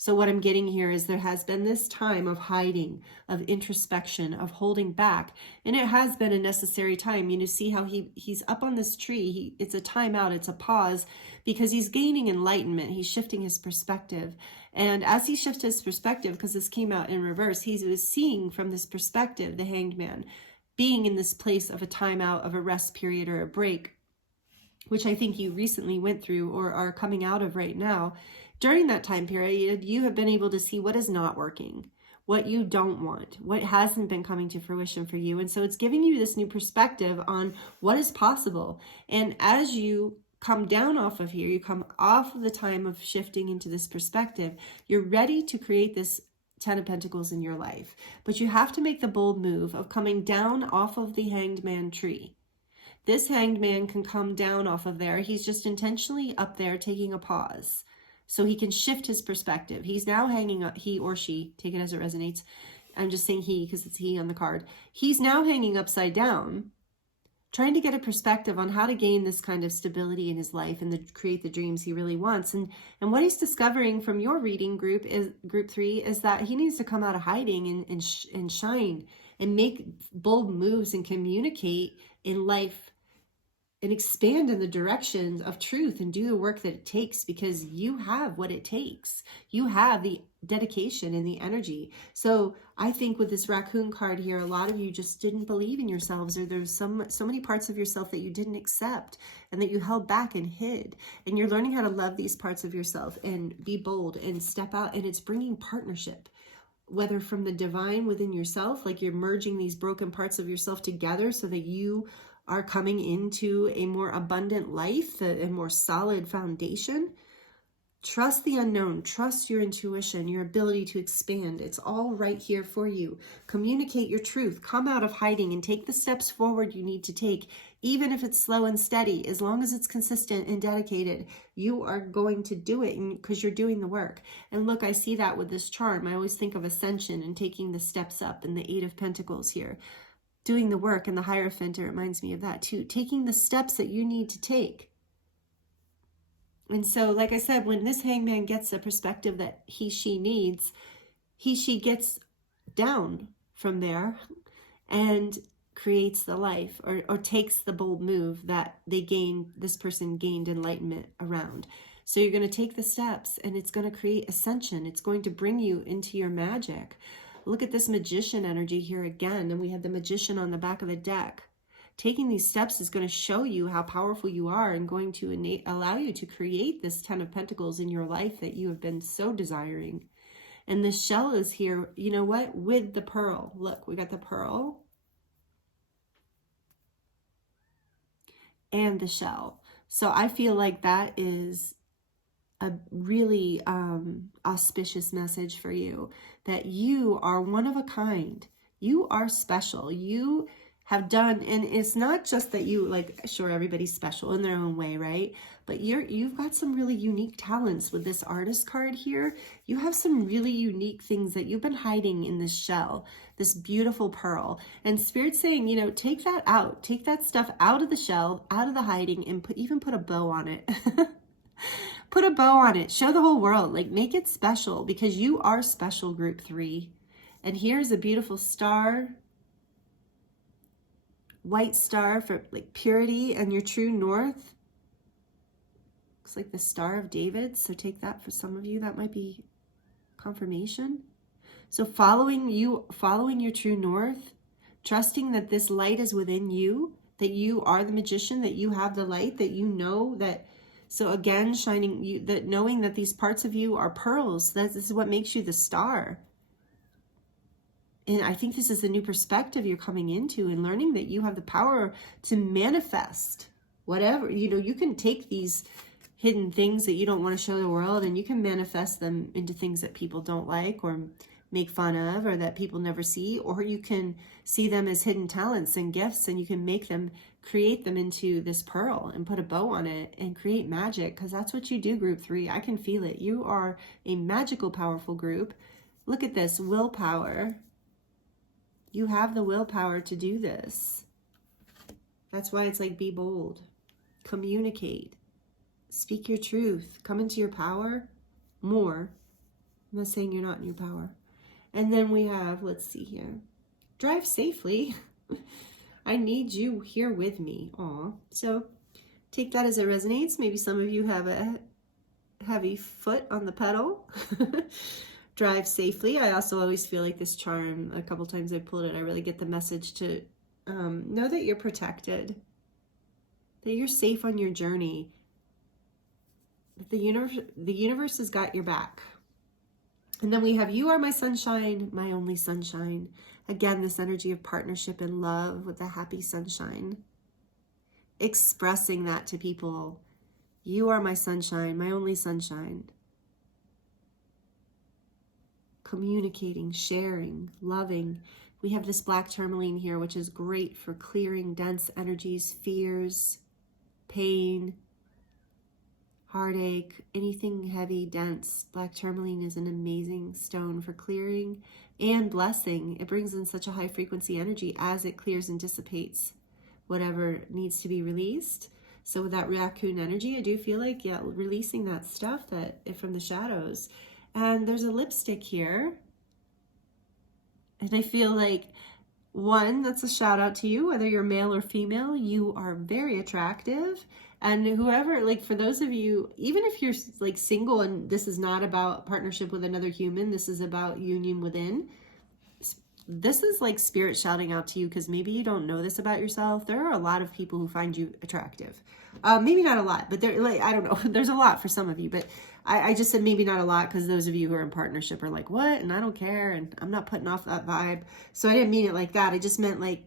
So what I'm getting here is there has been this time of hiding, of introspection, of holding back. And it has been a necessary time. You know, see how he's up on this tree. It's a timeout, it's a pause, because he's gaining enlightenment. He's shifting his perspective. And as he shifts his perspective, because this came out in reverse, he was seeing from this perspective, the Hanged Man, being in this place of a timeout, of a rest period or a break, which I think you recently went through or are coming out of right now. During that time period, you have been able to see what is not working, what you don't want, what hasn't been coming to fruition for you. And so it's giving you this new perspective on what is possible. And as you come down off of here, you come off of the time of shifting into this perspective, you're ready to create this 10 of Pentacles in your life. But you have to make the bold move of coming down off of the Hanged Man tree. This Hanged Man can come down off of there. He's just intentionally up there taking a pause so he can shift his perspective. He's now hanging up, he or she, take it as it resonates. I'm just saying he because it's he on the card. He's now hanging upside down, trying to get a perspective on how to gain this kind of stability in his life and create the dreams he really wants. And what he's discovering from your reading group, is group 3, is that he needs to come out of hiding and shine and make bold moves and communicate in life and expand in the direction of truth and do the work that it takes, because you have what it takes. You have the dedication and the energy. So I think with this Raccoon card here, a lot of you just didn't believe in yourselves, or there's so many parts of yourself that you didn't accept and that you held back and hid. And you're learning how to love these parts of yourself and be bold and step out. And it's bringing partnership, whether from the divine within yourself, like you're merging these broken parts of yourself together so that you are coming into a more abundant life, a more solid foundation. Trust the unknown, trust your intuition, your ability to expand. It's all right here for you. Communicate your truth, come out of hiding and take the steps forward you need to take, even if it's slow and steady. As long as it's consistent and dedicated, you are going to do it because you're doing the work. And look, I see that with this charm. I always think of ascension and taking the steps up, and the 8 of Pentacles here. Doing the work, and the Hierophant reminds me of that too. Taking the steps that you need to take. And so, like I said, when this Hangman gets the perspective that she needs, she gets down from there and creates the life, or takes the bold move that this person gained enlightenment around. So you're going to take the steps, and it's going to create ascension. It's going to bring you into your magic. Look at this Magician energy here again, and we have the Magician on the back of the deck. Taking these steps is going to show you how powerful you are, and going to allow you to create this 10 of Pentacles in your life that you have been so desiring. And the shell is here, you know what, with the pearl. Look, we got the pearl and the shell. So I feel like that is a really auspicious message for you, that you are one of a kind. You are special. You have done, and it's not just that you, like, sure, everybody's special in their own way, right? But you've got some really unique talents with this Artist card here. You have some really unique things that you've been hiding in this shell, this beautiful pearl. And Spirit's saying, you know, take that out, take that stuff out of the shell, out of the hiding, and even put a bow on it. Put a bow on it. Show the whole world. Like, make it special, because you are special, group 3. And here's a beautiful star. White star for like purity and your true north. Looks like the Star of David. So take that for some of you. That might be confirmation. So following your true north, trusting that this light is within you, that you are the magician, that you have the light, that you know that. So again, shining you, that knowing that these parts of you are pearls, this is what makes you the star. And I think this is the new perspective you're coming into, and learning that you have the power to manifest whatever. You know, you can take these hidden things that you don't want to show the world, and you can manifest them into things that people don't like or make fun of, or that people never see, or you can see them as hidden talents and gifts, and you can create them into this pearl and put a bow on it and create magic, because that's what you do, group 3. I can feel it. You are a magical, powerful group. Look at this willpower. You have the willpower to do this. That's why it's like, be bold, communicate, speak your truth, come into your power more. I'm not saying you're not in your power. And then we have, let's see here, drive safely. I need you here with me. Aw. So take that as it resonates. Maybe some of you have a heavy foot on the pedal. Drive safely. I also always feel like this charm, a couple times I pulled it, I really get the message to know that you're protected, that you're safe on your journey. The universe has got your back. And then we have, you are my sunshine, my only sunshine. Again, this energy of partnership and love with the happy sunshine. Expressing that to people. You are my sunshine, my only sunshine. Communicating, sharing, loving. We have this black tourmaline here, which is great for clearing dense energies, fears, pain, heartache, anything heavy, dense. Black tourmaline is an amazing stone for clearing and blessing. It brings in such a high frequency energy as it clears and dissipates whatever needs to be released. So with that raccoon energy, I do feel like, yeah, releasing that stuff that from the shadows. And there's a lipstick here. And I feel like, one, that's a shout out to you, whether you're male or female, you are very attractive. And whoever, like for those of you, even if you're like single and this is not about partnership with another human, this is about union within. This is like spirit shouting out to you because maybe you don't know this about yourself. There are a lot of people who find you attractive. Maybe not a lot, but they're like, I don't know. There's a lot for some of you, but I just said maybe not a lot because those of you who are in partnership are like, what? And I don't care. And I'm not putting off that vibe. So I didn't mean it like that. I just meant like,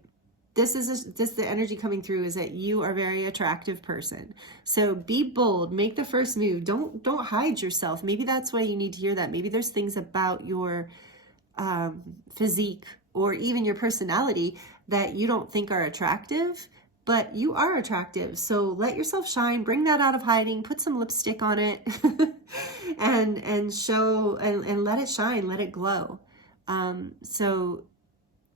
this is the energy coming through is that you are a very attractive person. So be bold, make the first move. Don't hide yourself. Maybe that's why you need to hear that. Maybe there's things about your physique or even your personality that you don't think are attractive, but you are attractive. So let yourself shine, bring that out of hiding, put some lipstick on it and show and let it shine, let it glow. So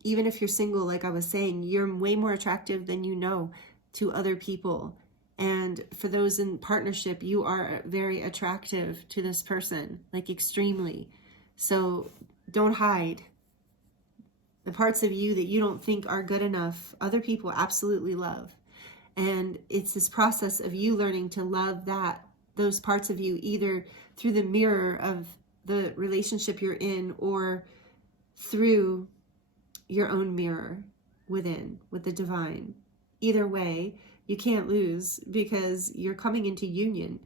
even if you're single, like I was saying, you're way more attractive than you know to other people. And for those in partnership, you are very attractive to this person, like extremely. So don't hide. The parts of you that you don't think are good enough, other people absolutely love. And it's this process of you learning to love those parts of you, either through the mirror of the relationship you're in or through your own mirror within, with the divine. Either way, you can't lose because you're coming into union.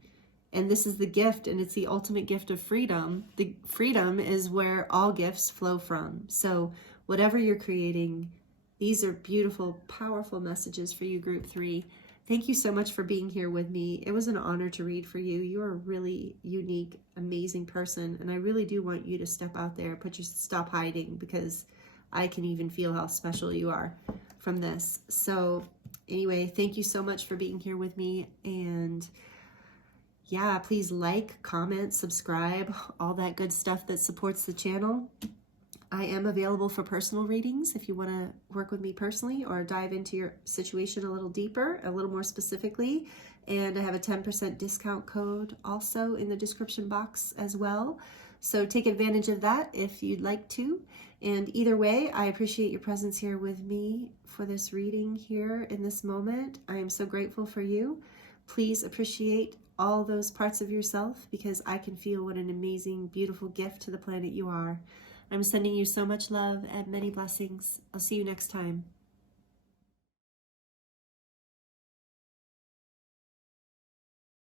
And this is the gift, and it's the ultimate gift of freedom. The freedom is where all gifts flow from. So whatever you're creating, these are beautiful, powerful messages for you, Group 3. Thank you so much for being here with me. It was an honor to read for you. You're a really unique, amazing person. And I really do want you to step out there, stop hiding, because I can even feel how special you are from this. So anyway, thank you so much for being here with me. And yeah, please like, comment, subscribe, all that good stuff that supports the channel. I am available for personal readings if you want to work with me personally or dive into your situation a little deeper, a little more specifically. And I have a 10% discount code also in the description box as well. So take advantage of that if you'd like to. And either way, I appreciate your presence here with me for this reading here in this moment. I am so grateful for you. Please appreciate all those parts of yourself because I can feel what an amazing, beautiful gift to the planet you are. I'm sending you so much love and many blessings. I'll see you next time.